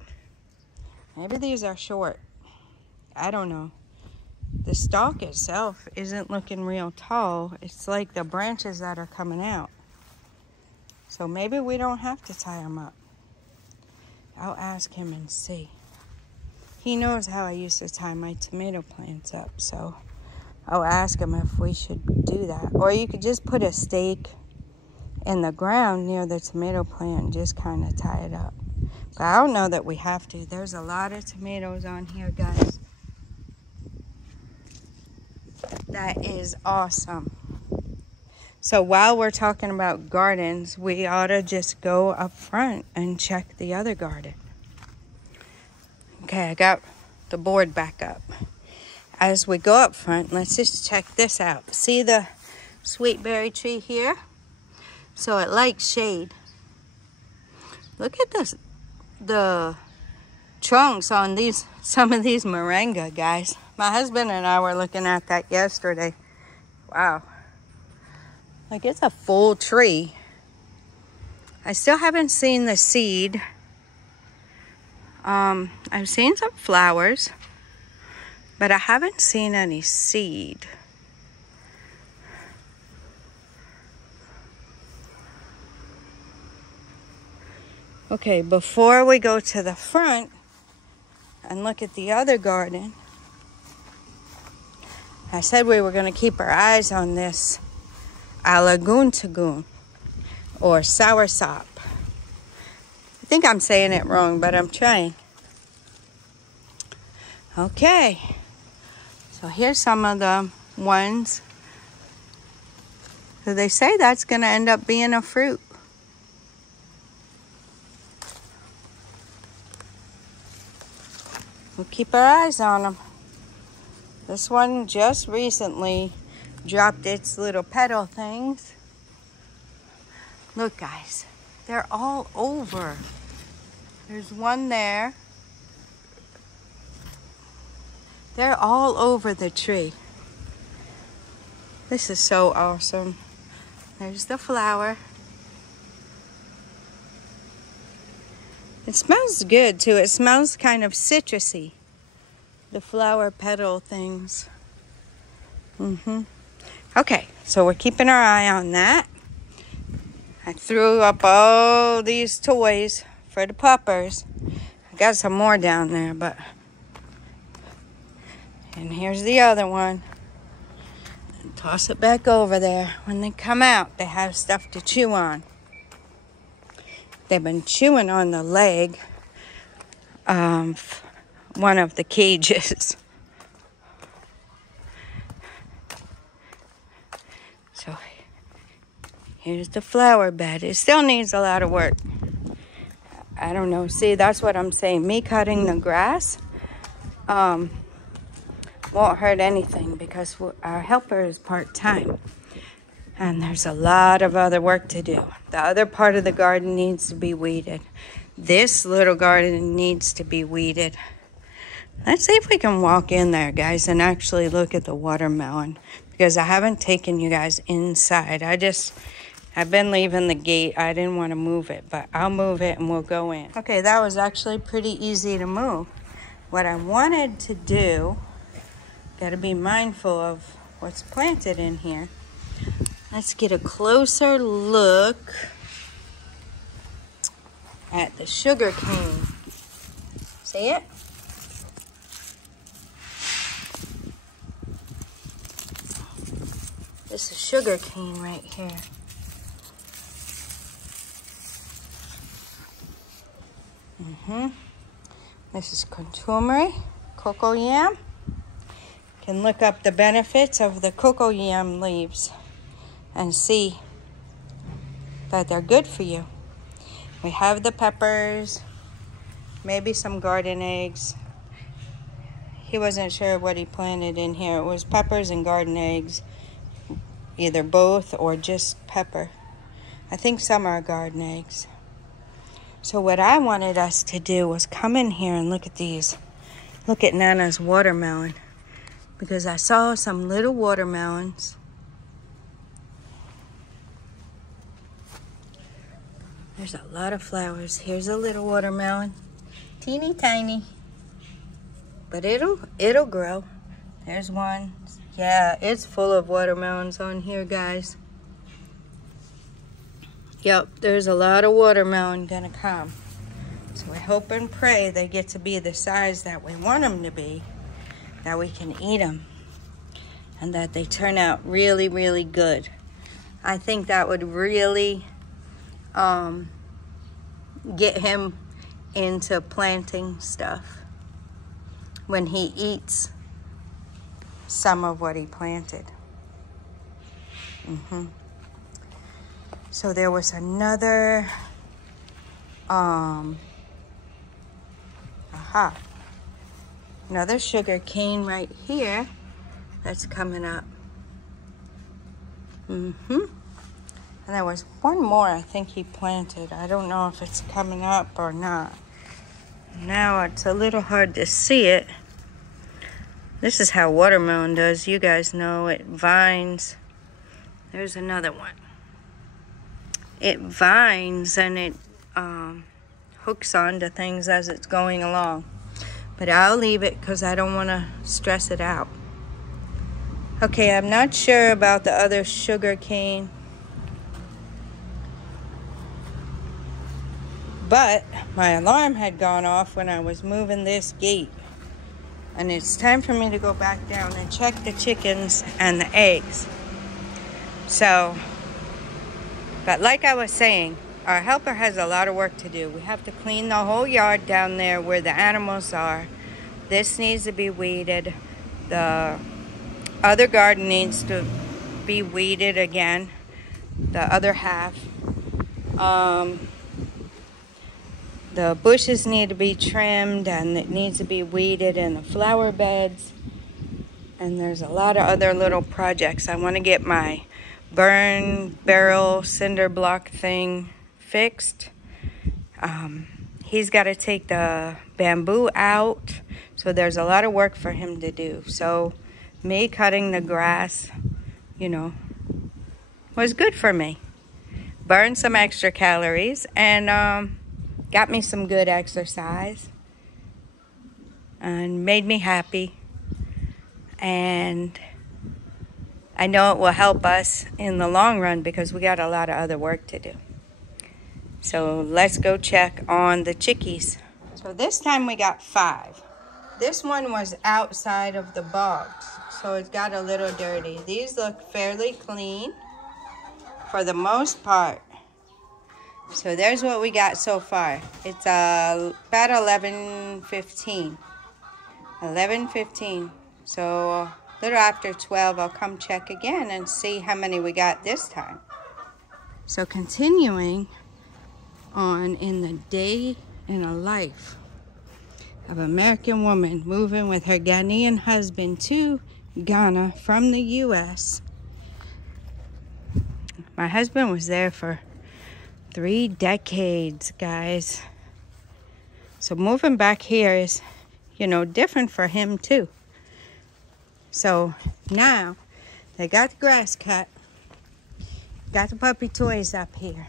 Maybe these are short. I don't know. The stalk itself isn't looking real tall. It's like the branches that are coming out. So maybe we don't have to tie them up. I'll ask him and see. He knows how I used to tie my tomato plants up, so I'll ask him if we should do that. Or you could just put a stake in the ground near the tomato plant and just kind of tie it up. But I don't know that we have to. There's a lot of tomatoes on here, guys. That is awesome. So while we're talking about gardens, we ought to just go up front and check the other garden. Okay, I got the board back up. As we go up front, let's just check this out. See the sweet berry tree here? So it likes shade. Look at this, the trunks on some of these moringa, guys. My husband and I were looking at that yesterday. Wow. Like it's a full tree. I still haven't seen the seed. I've seen some flowers, but I haven't seen any seed. Okay, before we go to the front and look at the other garden, I said we were going to keep our eyes on this alaguntagun or soursop. I think I'm saying it wrong, but I'm trying. Okay, so here's some of the ones. So they say that's going to end up being a fruit. We'll keep our eyes on them. This one just recently dropped its little petal things. Look, guys, they're all over. There's one there. They're all over the tree. This is so awesome. There's the flower. It smells good too. It smells kind of citrusy. The flower petal things. Okay, so we're keeping our eye on that. I threw up all these toys for the puppers. I got some more down there, but... And here's the other one. And toss it back over there. When they come out, they have stuff to chew on. They've been chewing on the leg of one of the cages. So here's the flower bed. It still needs a lot of work. I don't know. See, that's what I'm saying. Me cutting the grass won't hurt anything because our helper is part-time. And there's a lot of other work to do. The other part of the garden needs to be weeded. This little garden needs to be weeded. Let's see if we can walk in there, guys, and actually look at the watermelon. Because I haven't taken you guys inside. I've been leaving the gate. I didn't want to move it, but I'll move it and we'll go in. Okay, that was actually pretty easy to move. What I wanted to do, got to be mindful of what's planted in here. Let's get a closer look at the sugar cane. See it? This is sugar cane right here. This is contumely, cocoa yam. You can look up the benefits of the cocoa yam leaves and see that they're good for you. We have the peppers, maybe some garden eggs. He wasn't sure what he planted in here. It was peppers and garden eggs, either both or just pepper. I think some are garden eggs. So what I wanted us to do was come in here and look at these. Look at Nana's watermelon. Because I saw some little watermelons. There's a lot of flowers. Here's a little watermelon. Teeny tiny. But it'll grow. There's one. Yeah, it's full of watermelons on here, guys. Yep, there's a lot of watermelon gonna come. So we hope and pray they get to be the size that we want them to be, that we can eat them, and that they turn out really, really good. I think that would really get him into planting stuff when he eats some of what he planted. So there was another another sugar cane right here that's coming up. And there was one more I think he planted. I don't know if it's coming up or not. Now it's a little hard to see it. This is how watermelon does. You guys know it vines. There's another one. It vines and it hooks onto things as it's going along. But I'll leave it because I don't want to stress it out. Okay, I'm not sure about the other sugar cane. But my alarm had gone off when I was moving this gate. And it's time for me to go back down and check the chickens and the eggs. So, but like I was saying, our helper has a lot of work to do. We have to clean the whole yard down there where the animals are. This needs to be weeded. The other garden needs to be weeded again. The other half. The bushes need to be trimmed and it needs to be weeded in the flower beds. And there's a lot of other little projects. I want to get my burn barrel cinder block thing fixed. He's got to take the bamboo out. So there's a lot of work for him to do. So me cutting the grass, you know, was good for me. Burned some extra calories and got me some good exercise and made me happy. And I know it will help us in the long run because we got a lot of other work to do. So let's go check on the chickies. So this time we got 5. This one was outside of the box, so it got a little dirty. These look fairly clean for the most part. So there's what we got so far. It's about 11:15. 11:15. So a little after 12, I'll come check again and see how many we got this time. So continuing on in the day in a life of an American woman moving with her Ghanaian husband to Ghana from the U.S. My husband was there for 3 decades, guys. So moving back here is, you know, different for him too. So now they got the grass cut, got the puppy toys up here.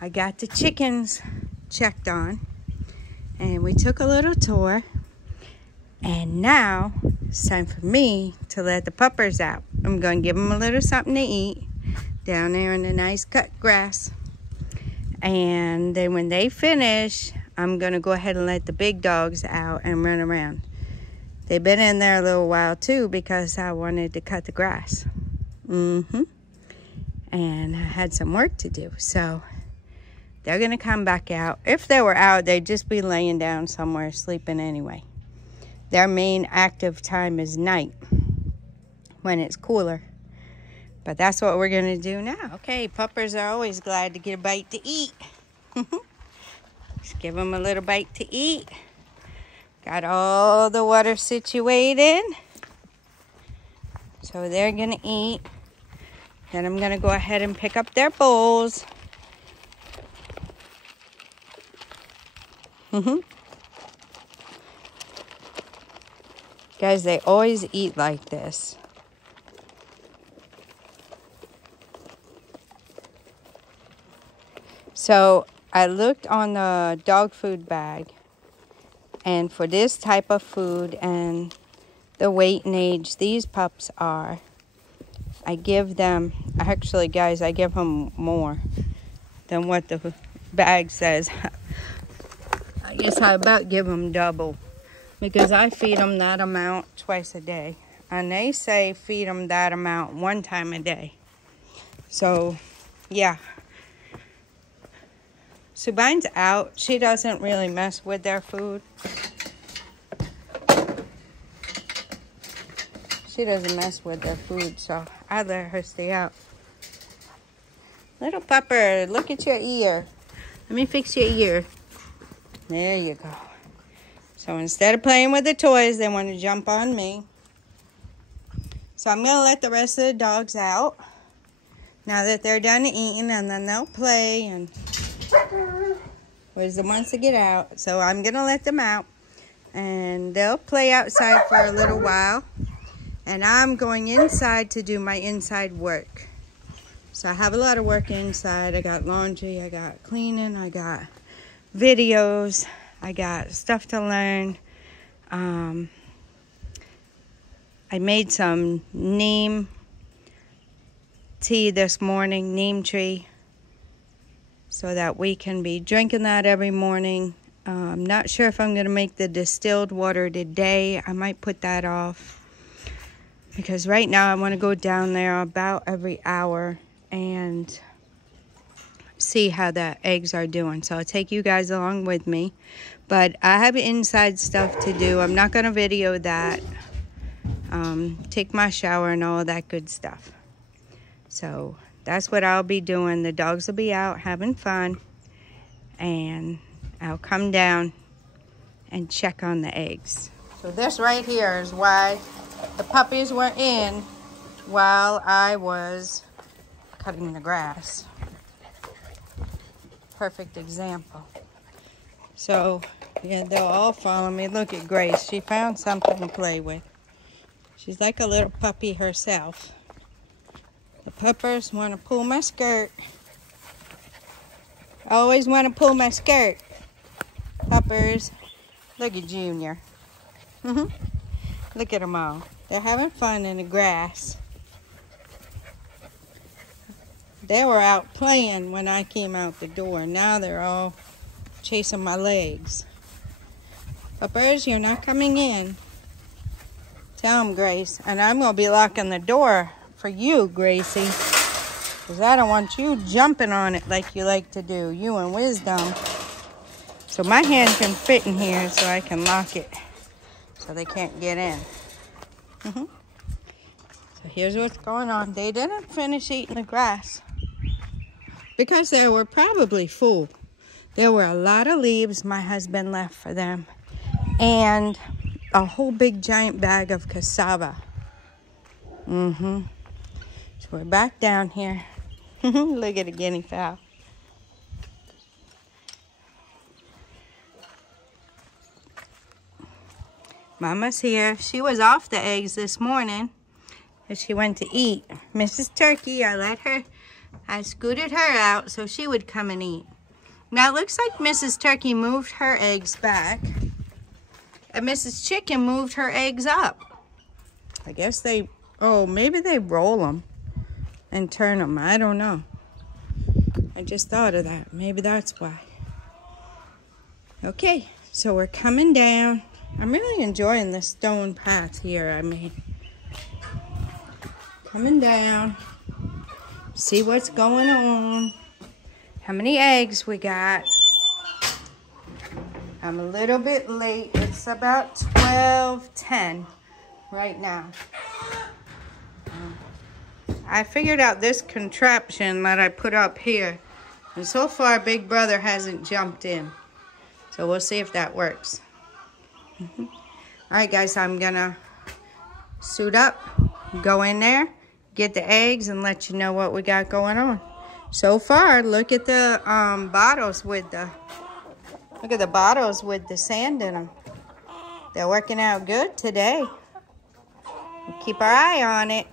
I got the chickens checked on, and we took a little tour, and now it's time for me to let the puppers out. I'm going to give them a little something to eat down there in the nice cut grass, and then when they finish, I'm going to go ahead and let the big dogs out and run around. They've been in there a little while too because I wanted to cut the grass. And I had some work to do, so they're going to come back out. If they were out, they'd just be laying down somewhere sleeping anyway. Their main active time is night when it's cooler. But that's what we're going to do now. Okay, puppers are always glad to get a bite to eat. Just give them a little bite to eat. Got all the water situated. So they're going to eat. Then I'm going to go ahead and pick up their bowls. Guys, they always eat like this. So I looked on the dog food bag, and for this type of food and the weight and age these pups are, I give them, actually guys, I give them more than what the bag says. I guess I about give them double, because I feed them that amount twice a day, and they say feed them that amount 1 time a day. So yeah, Subine's out. She doesn't really mess with their food. She doesn't mess with their food, so I let her stay out. Little pupper, look at your ear. Let me fix your ear. There you go. So instead of playing with the toys, they want to jump on me. So I'm going to let the rest of the dogs out now that they're done eating, and then they'll play. And where's the ones to get out? So I'm going to let them out, and they'll play outside for a little while. And I'm going inside to do my inside work. So I have a lot of work inside. I got laundry, I got cleaning, I got videos, I got stuff to learn. I made some neem tea this morning, neem tree, so that we can be drinking that every morning. I'm not sure if I'm going to make the distilled water today. I might put that off, because right now I want to go down there about every hour and see how the eggs are doing. So I'll take you guys along with me. But I have inside stuff to do. I'm not going to video that. Take my shower and all that good stuff. So that's what I'll be doing. The dogs will be out having fun. And I'll come down and check on the eggs. So this right here is why the puppies were in while I was cutting the grass. Perfect example. So, yeah, they'll all follow me. Look at Grace. She found something to play with. She's like a little puppy herself. The puppers want to pull my skirt. Always want to pull my skirt. Puppers. Look at Junior. Look at them all. They're having fun in the grass. They were out playing when I came out the door. Now they're all chasing my legs. Puppers, you're not coming in. Tell them, Grace. And I'm going to be locking the door for you, Gracie. Because I don't want you jumping on it like you like to do. You and Wisdom. So my hand can fit in here so I can lock it. So they can't get in. So here's what's going on. They didn't finish eating the grass. Because they were probably full. There were a lot of leaves my husband left for them. And a whole big giant bag of cassava. So we're back down here. Look at a guinea fowl. Mama's here. She was off the eggs this morning as she went to eat. Mrs. Turkey, I scooted her out so she would come and eat. Now it looks like Mrs. Turkey moved her eggs back. And Mrs. Chicken moved her eggs up. I guess maybe they roll them and turn them. I don't know. I just thought of that. Maybe that's why. Okay, so we're coming down. I'm really enjoying this stone path here I made. Coming down. See what's going on. How many eggs we got. I'm a little bit late. It's about 12:10 right now. I figured out this contraption that I put up here. And so far, Big Brother hasn't jumped in. So we'll see if that works. All right, guys, I'm going to suit up, go in there, get the eggs, and let you know what we got going on. So far, look at the bottles with the... Look at the bottles with the sand in them. They're working out good today. We'll keep our eye on it.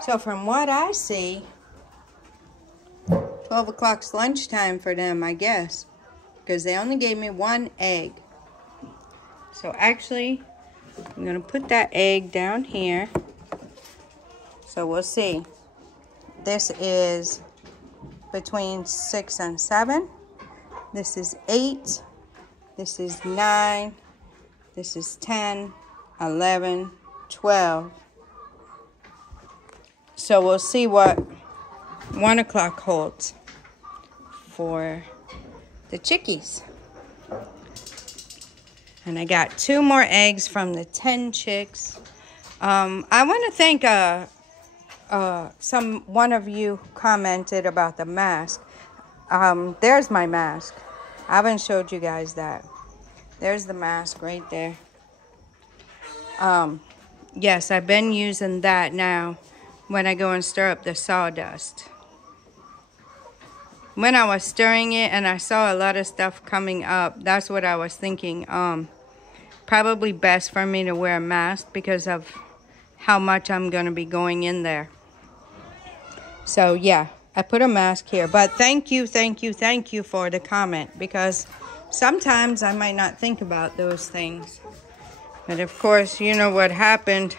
So from what I see, 12 o'clock's lunchtime for them, I guess. Because they only gave me one egg. So actually, I'm going to put that egg down here. So we'll see. This is between 6 and 7. This is 8, this is 9, this is 10, 11, 12. So we'll see what 1 o'clock holds for the chickies. And I got 2 more eggs from the 10 chicks. I want to thank one of you commented about the mask. There's my mask. I haven't showed you guys that. There's the mask right there. Yes, I've been using that now when I go and stir up the sawdust. When I was stirring it and I saw a lot of stuff coming up, that's what I was thinking. Probably best for me to wear a mask because of how much I'm going to be going in there. So, yeah. I put a mask here, but thank you for the comment, because sometimes I might not think about those things. But of course, you know what happened,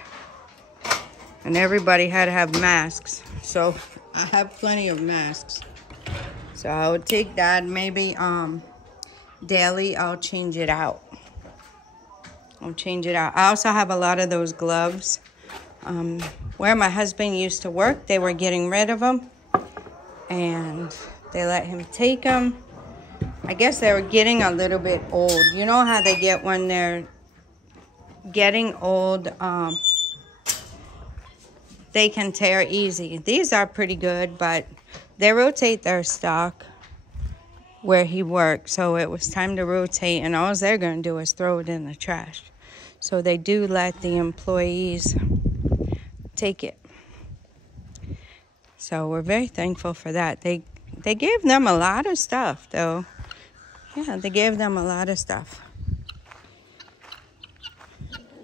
and everybody had to have masks. So I have plenty of masks. So I would take that, maybe daily I'll change it out. I also have a lot of those gloves. Where my husband used to work, they were getting rid of them. And they let him take them. I guess they were getting a little bit old. You know how they get when they're getting old. They can tear easy. These are pretty good, but they rotate their stock where he worked. So it was time to rotate, and all they're going to do is throw it in the trash. So they do let the employees take it. So we're very thankful for that. They gave them a lot of stuff, though. Yeah, they gave them a lot of stuff.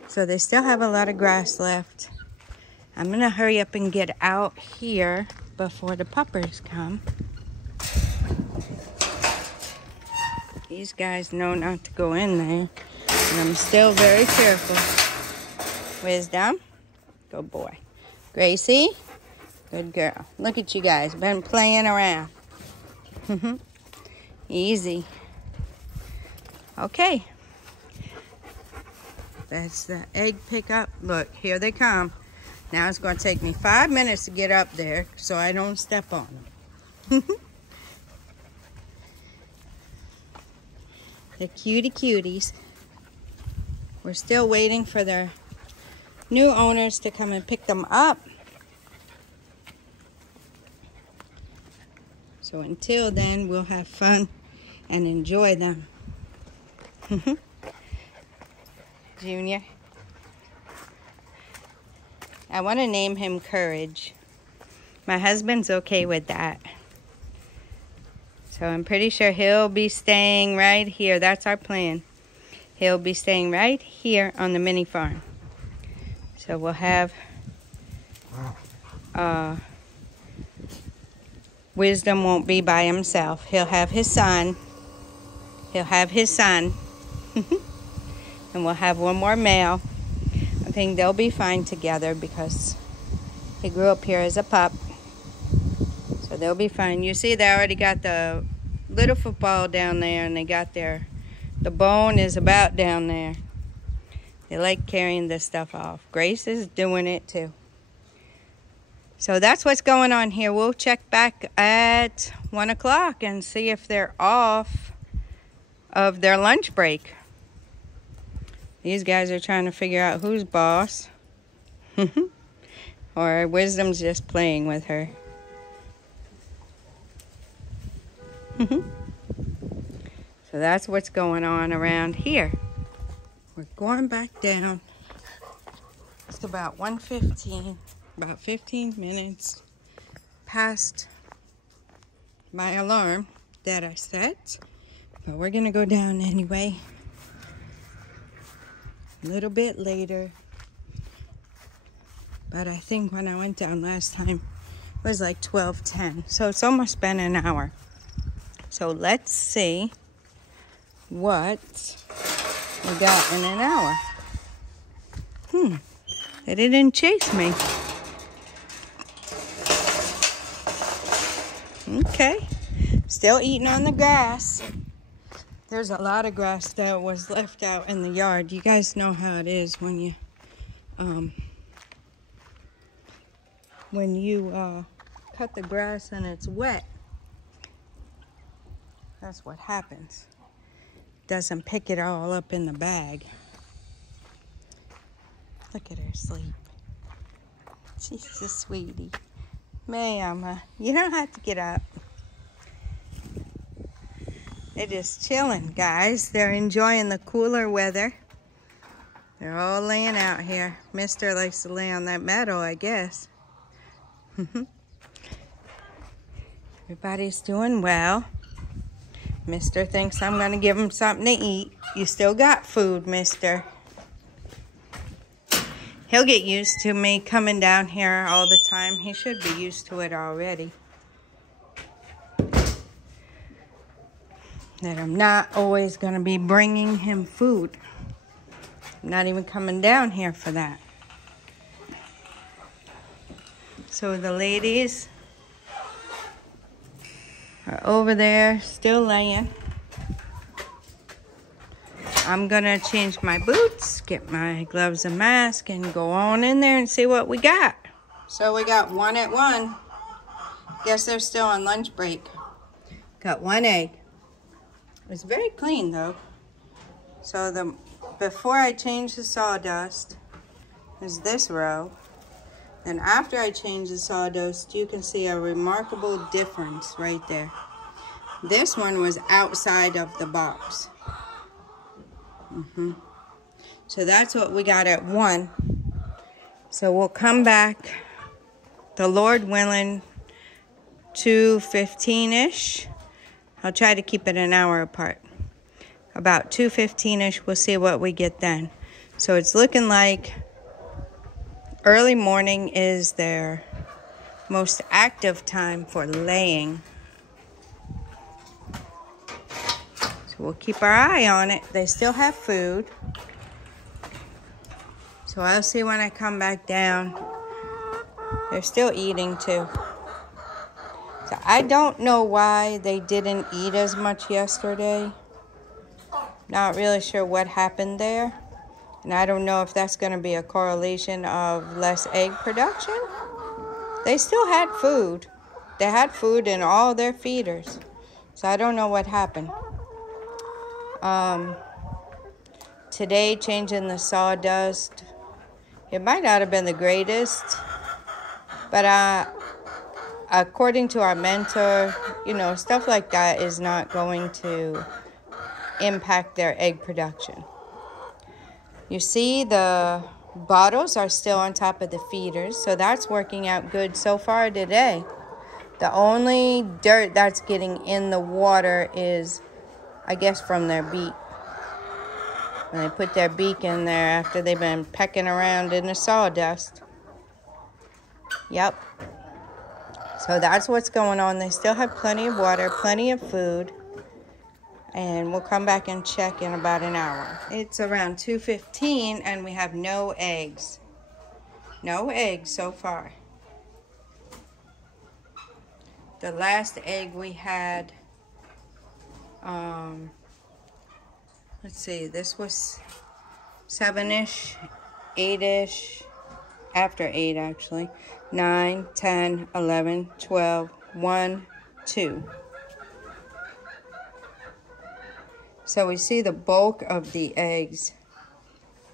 So they still have a lot of grass left. I'm going to hurry up and get out here before the puppers come. These guys know not to go in there. And I'm still very careful. Wisdom. Good boy. Gracie. Good girl. Look at you guys. Been playing around. Easy. Okay. That's the egg pickup. Look, here they come. Now it's going to take me 5 minutes to get up there so I don't step on them. The cutie cuties. We're still waiting for their new owners to come and pick them up. So until then, we'll have fun and enjoy them. Junior. I want to name him Courage. My husband's okay with that. So I'm pretty sure he'll be staying right here. That's our plan. He'll be staying right here on the mini farm. So we'll have Wisdom won't be by himself. He'll have his son. He'll have his son. And we'll have one more male. I think they'll be fine together because he grew up here as a pup. So they'll be fine. You see, they already got the little football down there, and they got the bone is about down there. They like carrying this stuff off. Grace is doing it too. So that's what's going on here. We'll check back at 1 o'clock and see if they're off of their lunch break. These guys are trying to figure out who's boss. Or Wisdom's just playing with her. So that's what's going on around here. We're going back down. It's about 1:15. About 15 minutes past my alarm that I set. But we're going to go down anyway. A little bit later. But I think when I went down last time, it was like 12:10. So it's almost been an hour. So let's see what we got in an hour. They didn't chase me. Okay, still eating on the grass. There's a lot of grass that was left out in the yard. You guys know how it is when you cut the grass and it's wet. That's what happens. Doesn't pick it all up in the bag. Look at her sleep. She's a sweetie. Ma'am, you don't have to get up. They're just chilling, guys. They're enjoying the cooler weather. They're all laying out here. Mister likes to lay on that meadow, I guess. Everybody's doing well. Mister thinks I'm going to give him something to eat. You still got food, Mister. He'll get used to me coming down here all the time. He should be used to it already. That I'm not always going to be bringing him food. I'm not even coming down here for that. So the ladies are over there still laying. I'm gonna change my boots, get my gloves and mask, and go on in there and see what we got. So we got one at 1. Guess they're still on lunch break. Got 1 egg. It's very clean though. So before I change the sawdust, is this row. And after I change the sawdust, you can see a remarkable difference right there. This one was outside of the box. So that's what we got at 1. So we'll come back, the Lord willing, 2:15-ish. I'll try to keep it an hour apart. About 2:15-ish, we'll see what we get then. So it's looking like early morning is their most active time for laying. So we'll keep our eye on it. They still have food. So I'll see when I come back down They're still eating too. So I don't know why they didn't eat as much yesterday. Not really sure what happened there. And I don't know if that's going to be a correlation of less egg production. They still had food. They had food in all their feeders. So I don't know what happened. Today, changing the sawdust, it might not have been the greatest. But according to our mentor, you know, stuff like that is not going to impact their egg production. You see the bottles are still on top of the feeders, so that's working out good so far today. The only dirt that's getting in the water is, I guess, from their beak. When they put their beak in there after they've been pecking around in the sawdust. Yep. So that's what's going on. They still have plenty of water, plenty of food. And we'll come back and check in about an hour. It's around 2:15 and we have no eggs. No eggs so far. The last egg we had, let's see, this was 7-ish, 8-ish, after 8 actually. 9, 10, 11, 12, 1, 2. So we see the bulk of the eggs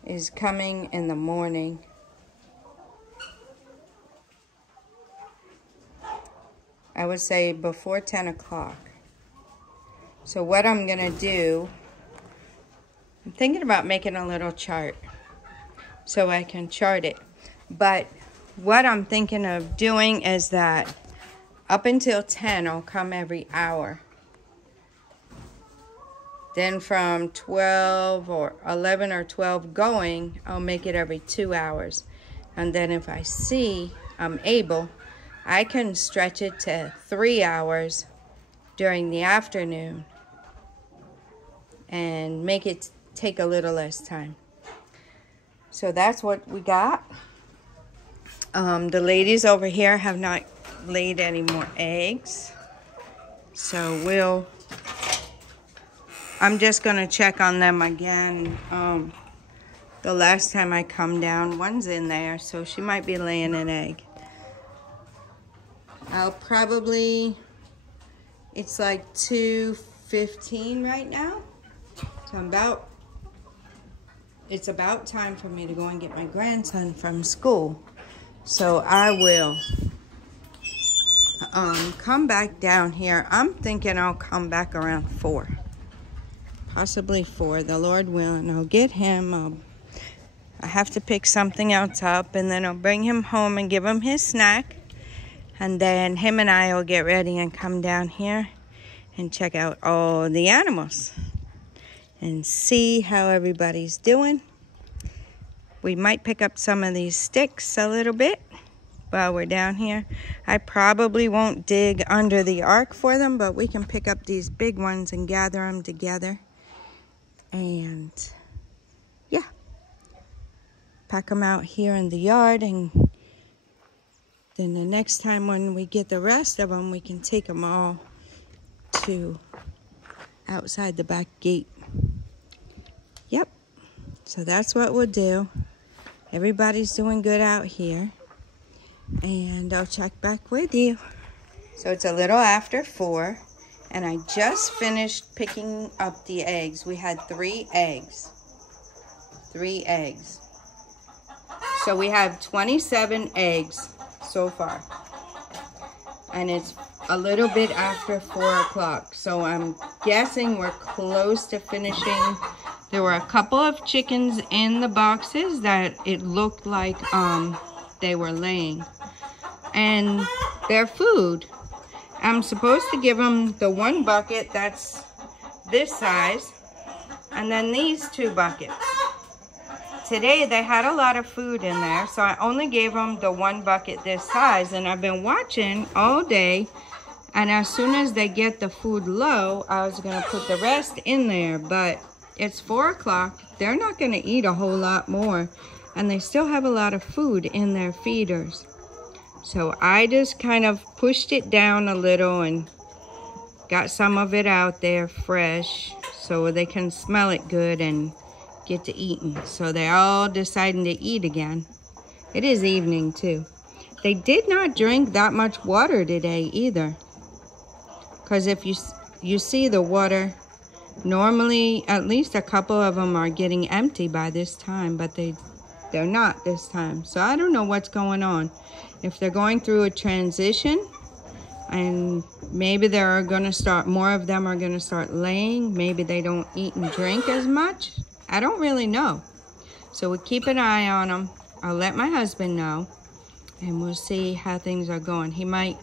is coming in the morning. I would say before 10 o'clock. So what I'm gonna do, I'm thinking about making a little chart so I can chart it. But what I'm thinking of doing is that up until 10, I'll come every hour. Then from 12 or 11 or 12 going, I'll make it every 2 hours. And then if I see I'm able, I can stretch it to 3 hours during the afternoon and make it take a little less time. So that's what we got. The ladies over here have not laid any more eggs. So I'm just gonna check on them again. The last time I come down, one's in there, so she might be laying an egg. I'll probably, it's like 2:15 right now. So it's about time for me to go and get my grandson from school. So I will come back down here. I'm thinking I'll come back around 4. Possibly 4, the Lord willing. I'll get him. I have to pick something else up, and then I'll bring him home and give him his snack. And then him and I will get ready and come down here and check out all the animals and see how everybody's doing. We might pick up some of these sticks a little bit while we're down here. I probably won't dig under the ark for them, but we can pick up these big ones and gather them together. And yeah, pack them out here in the yard, and then the next time when we get the rest of them, we can take them all to outside the back gate. Yep, so that's what we'll do. Everybody's doing good out here, and I'll check back with you. So it's a little after 4, and I just finished picking up the eggs. We had 3 eggs. 3 eggs. So we have 27 eggs so far. And it's a little bit after 4 o'clock. So I'm guessing we're close to finishing. There were a couple of chickens in the boxes that it looked like they were laying. And their food, I'm supposed to give them the 1 bucket that's this size, and then these 2 buckets. Today they had a lot of food in there, so I only gave them the 1 bucket this size, and I've been watching all day, and as soon as they get the food low, I was gonna put the rest in there, but it's 4 o'clock. They're not gonna eat a whole lot more, and they still have a lot of food in their feeders. So I just kind of pushed it down a little and got some of it out there fresh so they can smell it good and get to eating. So they're all deciding to eat again. It is evening too. They did not drink that much water today either. Because if you see the water, normally at least a couple of them are getting empty by this time, but they're not this time. So I don't know what's going on. If they're going through a transition, and maybe they're going to start, more of them are going to start laying. Maybe they don't eat and drink as much. I don't really know. So we keep an eye on them. I'll let my husband know, and we'll see how things are going. He might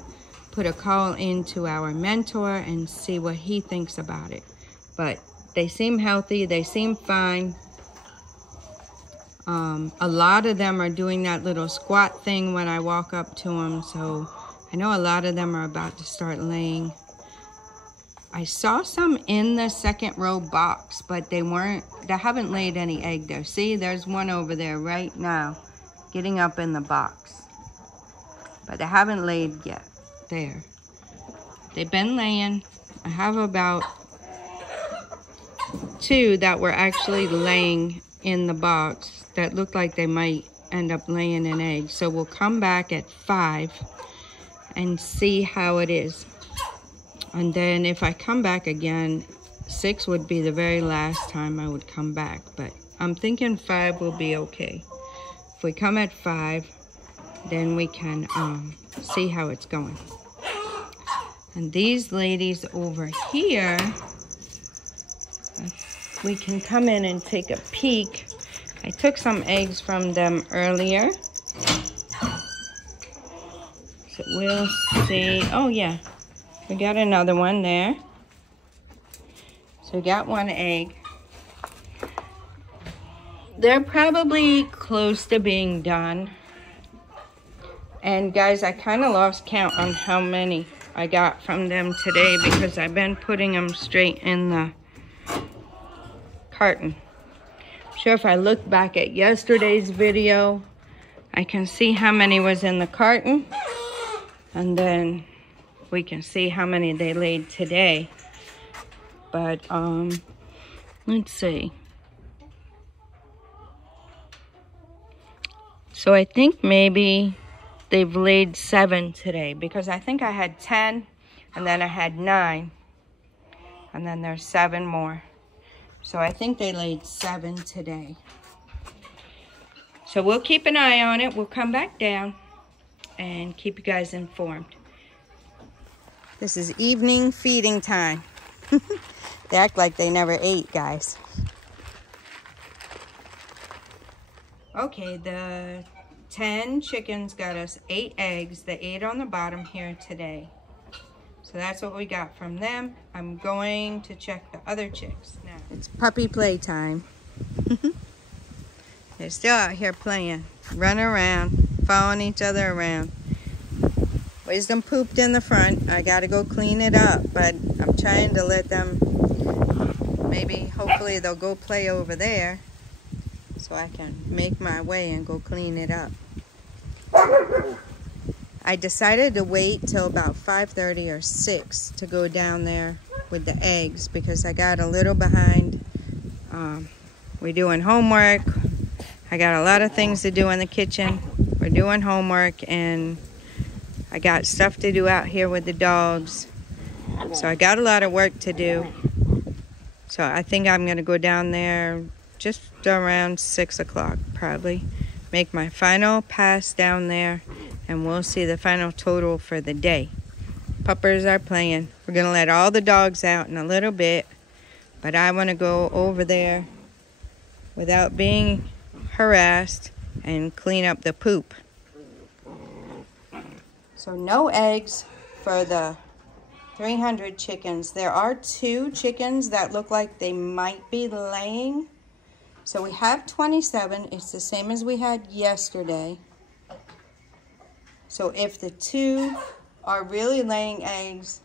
put a call into our mentor and see what he thinks about it. But they seem healthy. They seem fine. A lot of them are doing that little squat thing when I walk up to them. So I know a lot of them are about to start laying. I saw some in the second row box, but they haven't laid any egg there. See, there's one over there right now, getting up in the box. But they haven't laid yet there. They've been laying. I have about 2 that were actually laying in the box that look like they might end up laying an egg. So we'll come back at 5 and see how it is. And then if I come back again, 6 would be the very last time I would come back. But I'm thinking 5 will be okay. If we come at 5, then we can see how it's going. And these ladies over here, we can come in and take a peek. I took some eggs from them earlier. So we'll see. Oh yeah, we got another one there. So we got 1 egg. They're probably close to being done. And guys, I kind of lost count on how many I got from them today because I've been putting them straight in the carton. I'm sure if I look back at yesterday's video, I can see how many was in the carton. And then we can see how many they laid today. But, let's see. So I think maybe they've laid 7 today because I think I had 10 and then I had 9. And then there's 7 more. So I think they laid 7 today. So we'll keep an eye on it. We'll come back down and keep you guys informed. This is evening feeding time. They act like they never ate, guys. Okay, the 10 chickens got us 8 eggs. The 8 on the bottom here today. So that's what we got from them. I'm going to check the other chicks now. It's puppy play time. They're still out here playing, running around, following each other around. Wisdom pooped in the front. I gotta go clean it up, but I'm trying to let them, maybe, hopefully they'll go play over there so I can make my way and go clean it up. I decided to wait till about 5:30 or 6 to go down there with the eggs because I got a little behind. We're doing homework. I got a lot of things to do in the kitchen. We're doing homework and I got stuff to do out here with the dogs. So I got a lot of work to do. So I think I'm gonna go down there just around 6 o'clock probably. Make my final pass down there and we'll see the final total for the day. Puppers are playing. We're gonna let all the dogs out in a little bit, but I wanna go over there without being harassed and clean up the poop. So no eggs for the 300 chickens. There are 2 chickens that look like they might be laying. So we have 27. It's the same as we had yesterday. So if the 2 are really laying eggs,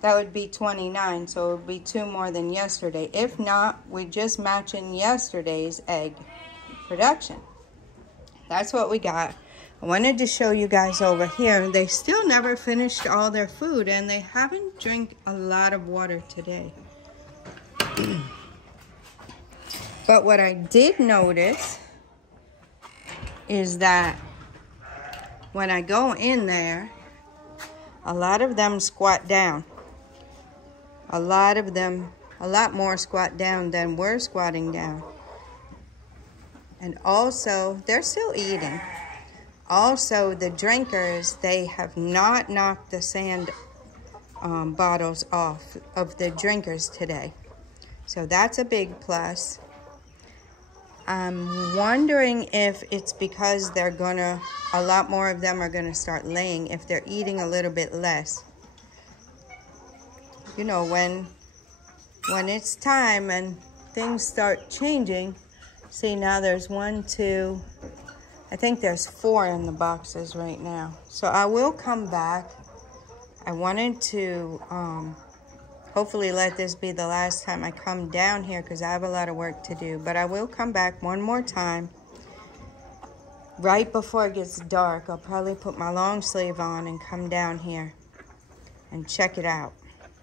that would be 29. So it would be 2 more than yesterday. If not, we just matching yesterday's egg production. That's what we got. I wanted to show you guys over here. They still never finished all their food, and they haven't drank a lot of water today. But what I did notice is that when I go in there, a lot of them squat down. A lot of them, a lot more squat down than we're squatting down. And also, they're still eating. Also, the drinkers, they have not knocked the sand bottles off of the drinkers today. So that's a big plus. I'm wondering if it's because they're gonna, a lot more of them are gonna start laying if they're eating a little bit less. You know, when it's time and things start changing. See, now there's 1, 2, I think there's 4 in the boxes right now. So I will come back. I wanted to hopefully let this be the last time I come down here because I have a lot of work to do. But I will come back one more time right before it gets dark. I'll probably put my long sleeve on and come down here and check it out.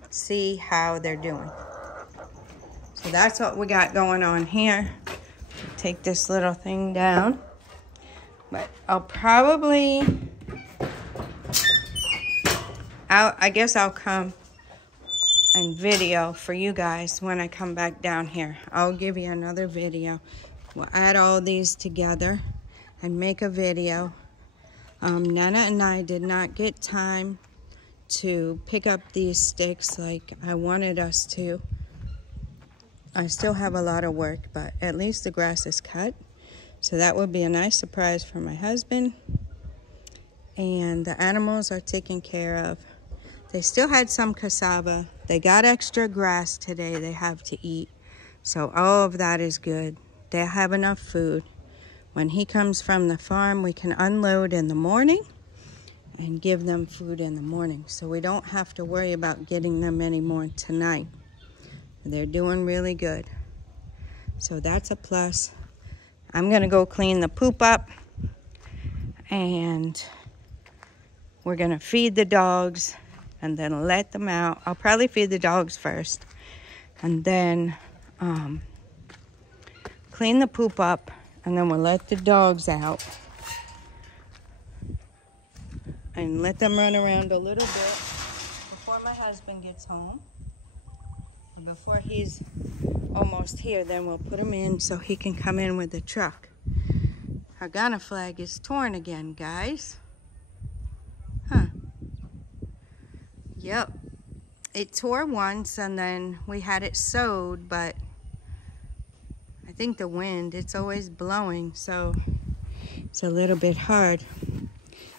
See how they're doing. So that's what we got going on here. Take this little thing down. But I'll probably, I guess I'll come and video for you guys when I come back down here. I'll give you another video. We'll add all these together and make a video. Nana and I did not get time to pick up these sticks like I wanted us to. I still have a lot of work, but at least the grass is cut. So that would be a nice surprise for my husband. And the animals are taken care of. They still had some cassava. They got extra grass today they have to eat. So all of that is good. They have enough food. When he comes from the farm, we can unload in the morning and give them food in the morning. So we don't have to worry about getting them anymore tonight. They're doing really good. So that's a plus. I'm gonna go clean the poop up and we're gonna feed the dogs and then let them out. I'll probably feed the dogs first and then clean the poop up, and then we'll let the dogs out and let them run around a little bit before my husband gets home. And before he's almost here, then we'll put him in so he can come in with the truck. Our Ghana flag is torn again, guys. Huh. Yep. It tore once and then we had it sewed, but I think the wind, it's always blowing, so it's a little bit hard.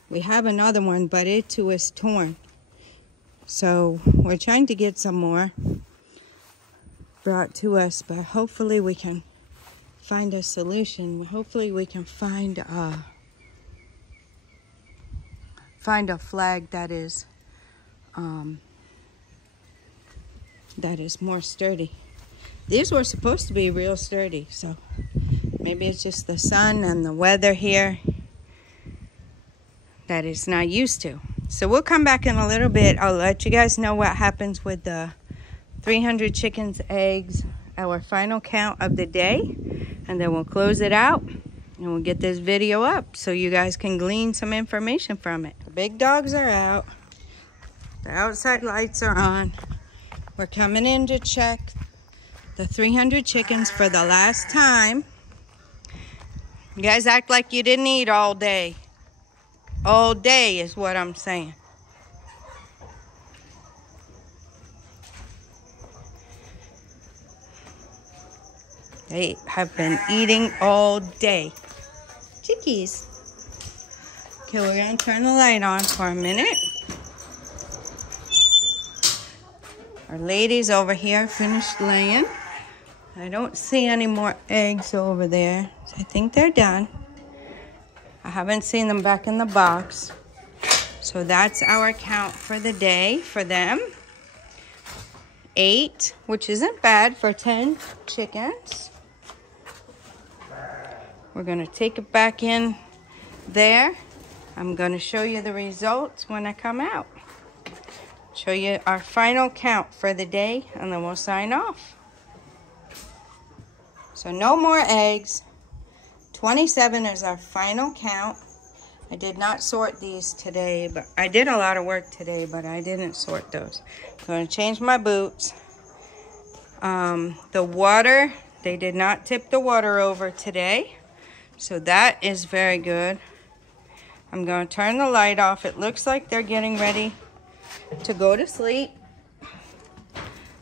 We have another one, but it too is torn. So we're trying to get some more brought to us, but hopefully we can find a solution. Hopefully we can find a flag that is more sturdy. These were supposed to be real sturdy, so maybe it's just the sun and the weather here that it's not used to. So we'll come back in a little bit. I'll let you guys know what happens with the 300 chickens, eggs, our final count of the day, and then we'll close it out and we'll get this video up so you guys can glean some information from it. The big dogs are out. The outside lights are on. We're coming in to check the 300 chickens for the last time. You guys act like you didn't eat all day. All day is what I'm saying. They have been eating all day. Chickies. Okay, we're gonna turn the light on for a minute. Our ladies over here finished laying. I don't see any more eggs over there. I think they're done. I haven't seen them back in the box. So that's our count for the day for them. 8, which isn't bad for 10 chickens. We're gonna take it back in there I'm going to show you the results when I come out. Show you our final count for the day, and then we'll sign off. So no more eggs. 27 is our final count. I did not sort these today, but I did a lot of work today, but I didn't sort those. I'm going to change my boots. The water, they did not tip the water over today, so that is very good. I'm going to turn the light off. It looks like they're getting ready to go to sleep.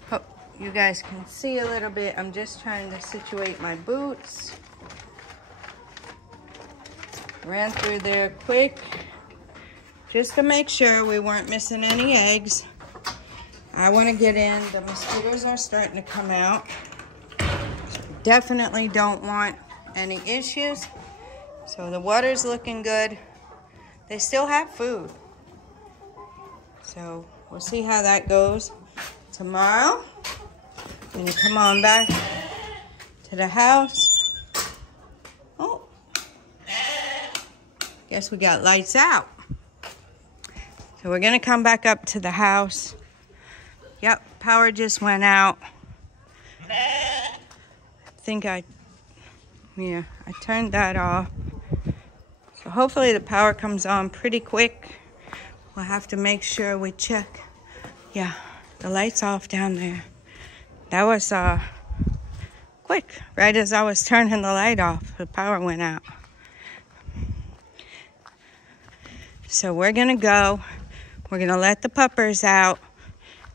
Hope you guys can see a little bit. I'm just trying to situate my boots. Ran through there quick just to make sure we weren't missing any eggs. I want to get in. The mosquitoes are starting to come out. Definitely don't want any issues. So the water's looking good. They still have food. So we'll see how that goes. Tomorrow, I'm going to come on back to the house. Oh, guess we got lights out. So we're going to come back up to the house. Yep, power just went out. I think I turned that off. So hopefully the power comes on pretty quick. We'll have to make sure we check. Yeah, the light's off down there. That was quick. Right as I was turning the light off, the power went out. So we're gonna go. We're gonna let the puppers out.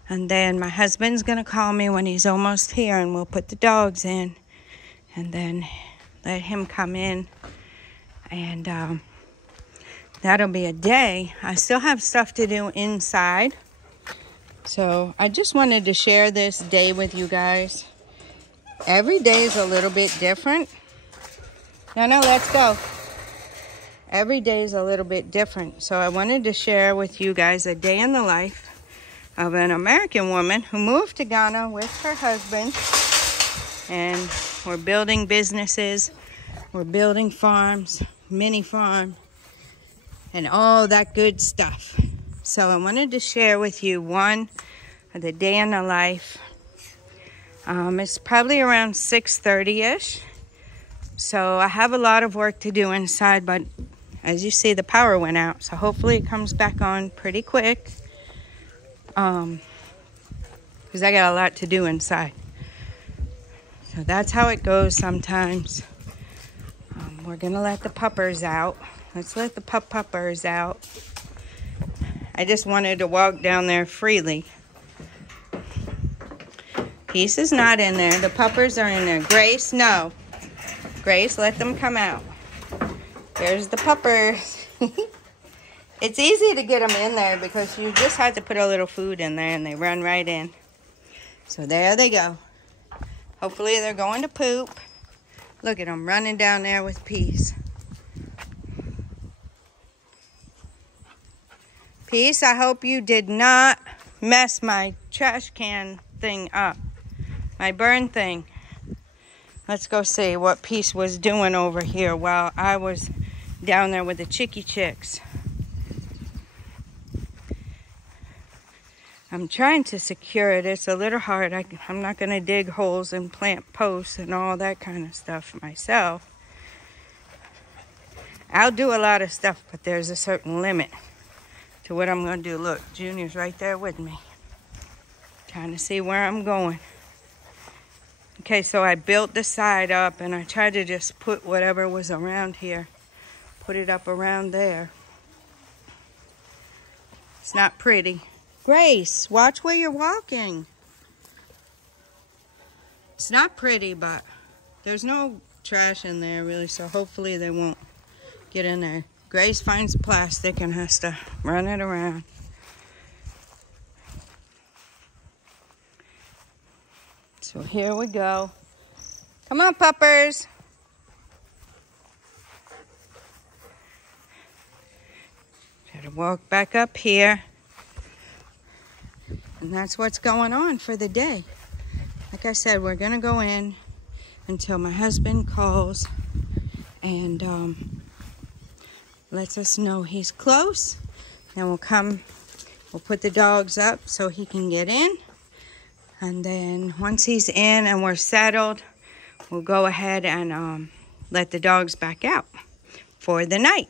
And then my husband's gonna call me when he's almost here, and we'll put the dogs in. And then let him come in. And that'll be a day. I still have stuff to do inside. So I just wanted to share this day with you guys. Every day is a little bit different. No, let's go. Every day is a little bit different. So I wanted to share with you guys a day in the life of an American woman who moved to Ghana with her husband. And we're building businesses. We're building farms, mini farm, and all that good stuff. So I wanted to share with you one of the day in the life. It's probably around 6:30-ish. So I have a lot of work to do inside, but as you see, the power went out. So hopefully it comes back on pretty quick. Because I got a lot to do inside. So that's how it goes sometimes. We're going to let the puppers out. Let's let the puppers out. I just wanted to walk down there freely. Peace is not in there. The puppers are in there. Grace, no. Grace, let them come out. There's the puppers. It's easy to get them in there because you just have to put a little food in there and they run right in. So there they go. Hopefully they're going to poop. Look at them running down there with Peace. Peace, I hope you did not mess my trash can thing up. My burn thing. Let's go see what Peace was doing over here while I was down there with the chicks. I'm trying to secure it. It's a little hard. I'm not going to dig holes and plant posts and all that kind of stuff myself. I'll do a lot of stuff, but there's a certain limit to what I'm going to do. Look, Junior's right there with me. Trying to see where I'm going. Okay, so I built the side up and I tried to just put whatever was around here. Put it up around there. It's not pretty. Grace, watch where you're walking. It's not pretty, but there's no trash in there really, so hopefully they won't get in there. Grace finds plastic and has to run it around. So here we go. Come on, puppers. Try to walk back up here. And that's what's going on for the day. Like I said, we're going to go in until my husband calls. And lets us know he's close. Then we'll put the dogs up so he can get in. And then once he's in and we're settled, we'll go ahead and let the dogs back out for the night.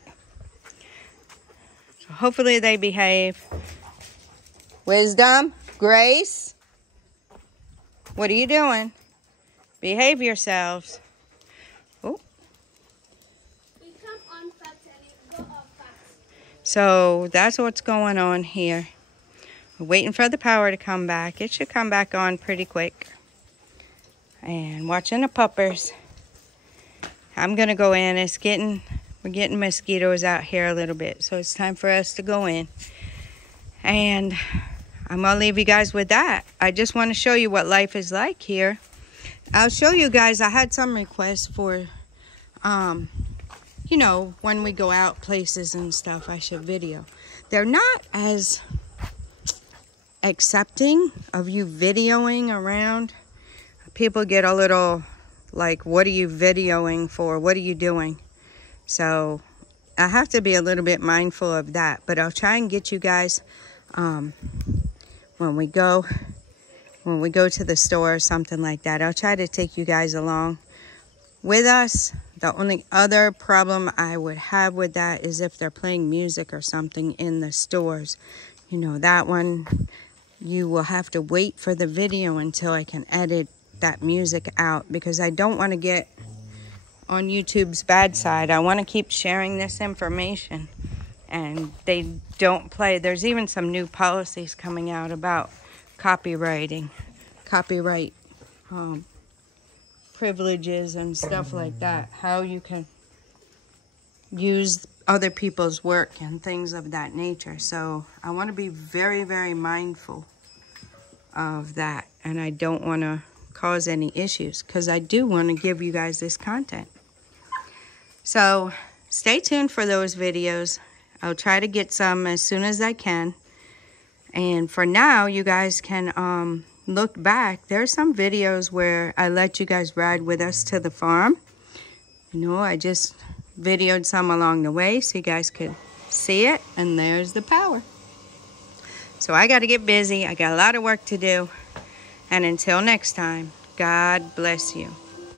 So hopefully they behave. Wisdom, Grace, what are you doing? Behave yourselves. Oh. We come on fast and go off fast. So that's what's going on here. We're waiting for the power to come back. It should come back on pretty quick. And watching the puppers. I'm gonna go in. We're getting mosquitoes out here a little bit, so it's time for us to go in. And I'm gonna leave you guys with that. I just want to show you what life is like here. I'll show you guys. I had some requests for, you know, when we go out places and stuff, I should video. They're not as accepting of you videoing around. People get a little like, what are you videoing for? What are you doing? So I have to be a little bit mindful of that. But I'll try and get you guys when we go to the store or something like that. I'll try to take you guys along with us. The only other problem I would have with that is if they're playing music or something in the stores. You know, that one, you will have to wait for the video until I can edit that music out, because I don't want to get on YouTube's bad side. I want to keep sharing this information, and they don't play. There's even some new policies coming out about copyright privileges and stuff like that, how you can use other people's work and things of that nature. So I want to be very, very mindful of that, and I don't want to cause any issues, because I do want to give you guys this content. So stay tuned for those videos. I'll try to get some as soon as I can. And for now, you guys can look back. There's some videos where I let you guys ride with us to the farm. You know, I just videoed some along the way so you guys could see it. And there's the power. So I got to get busy. I got a lot of work to do. And until next time, God bless you.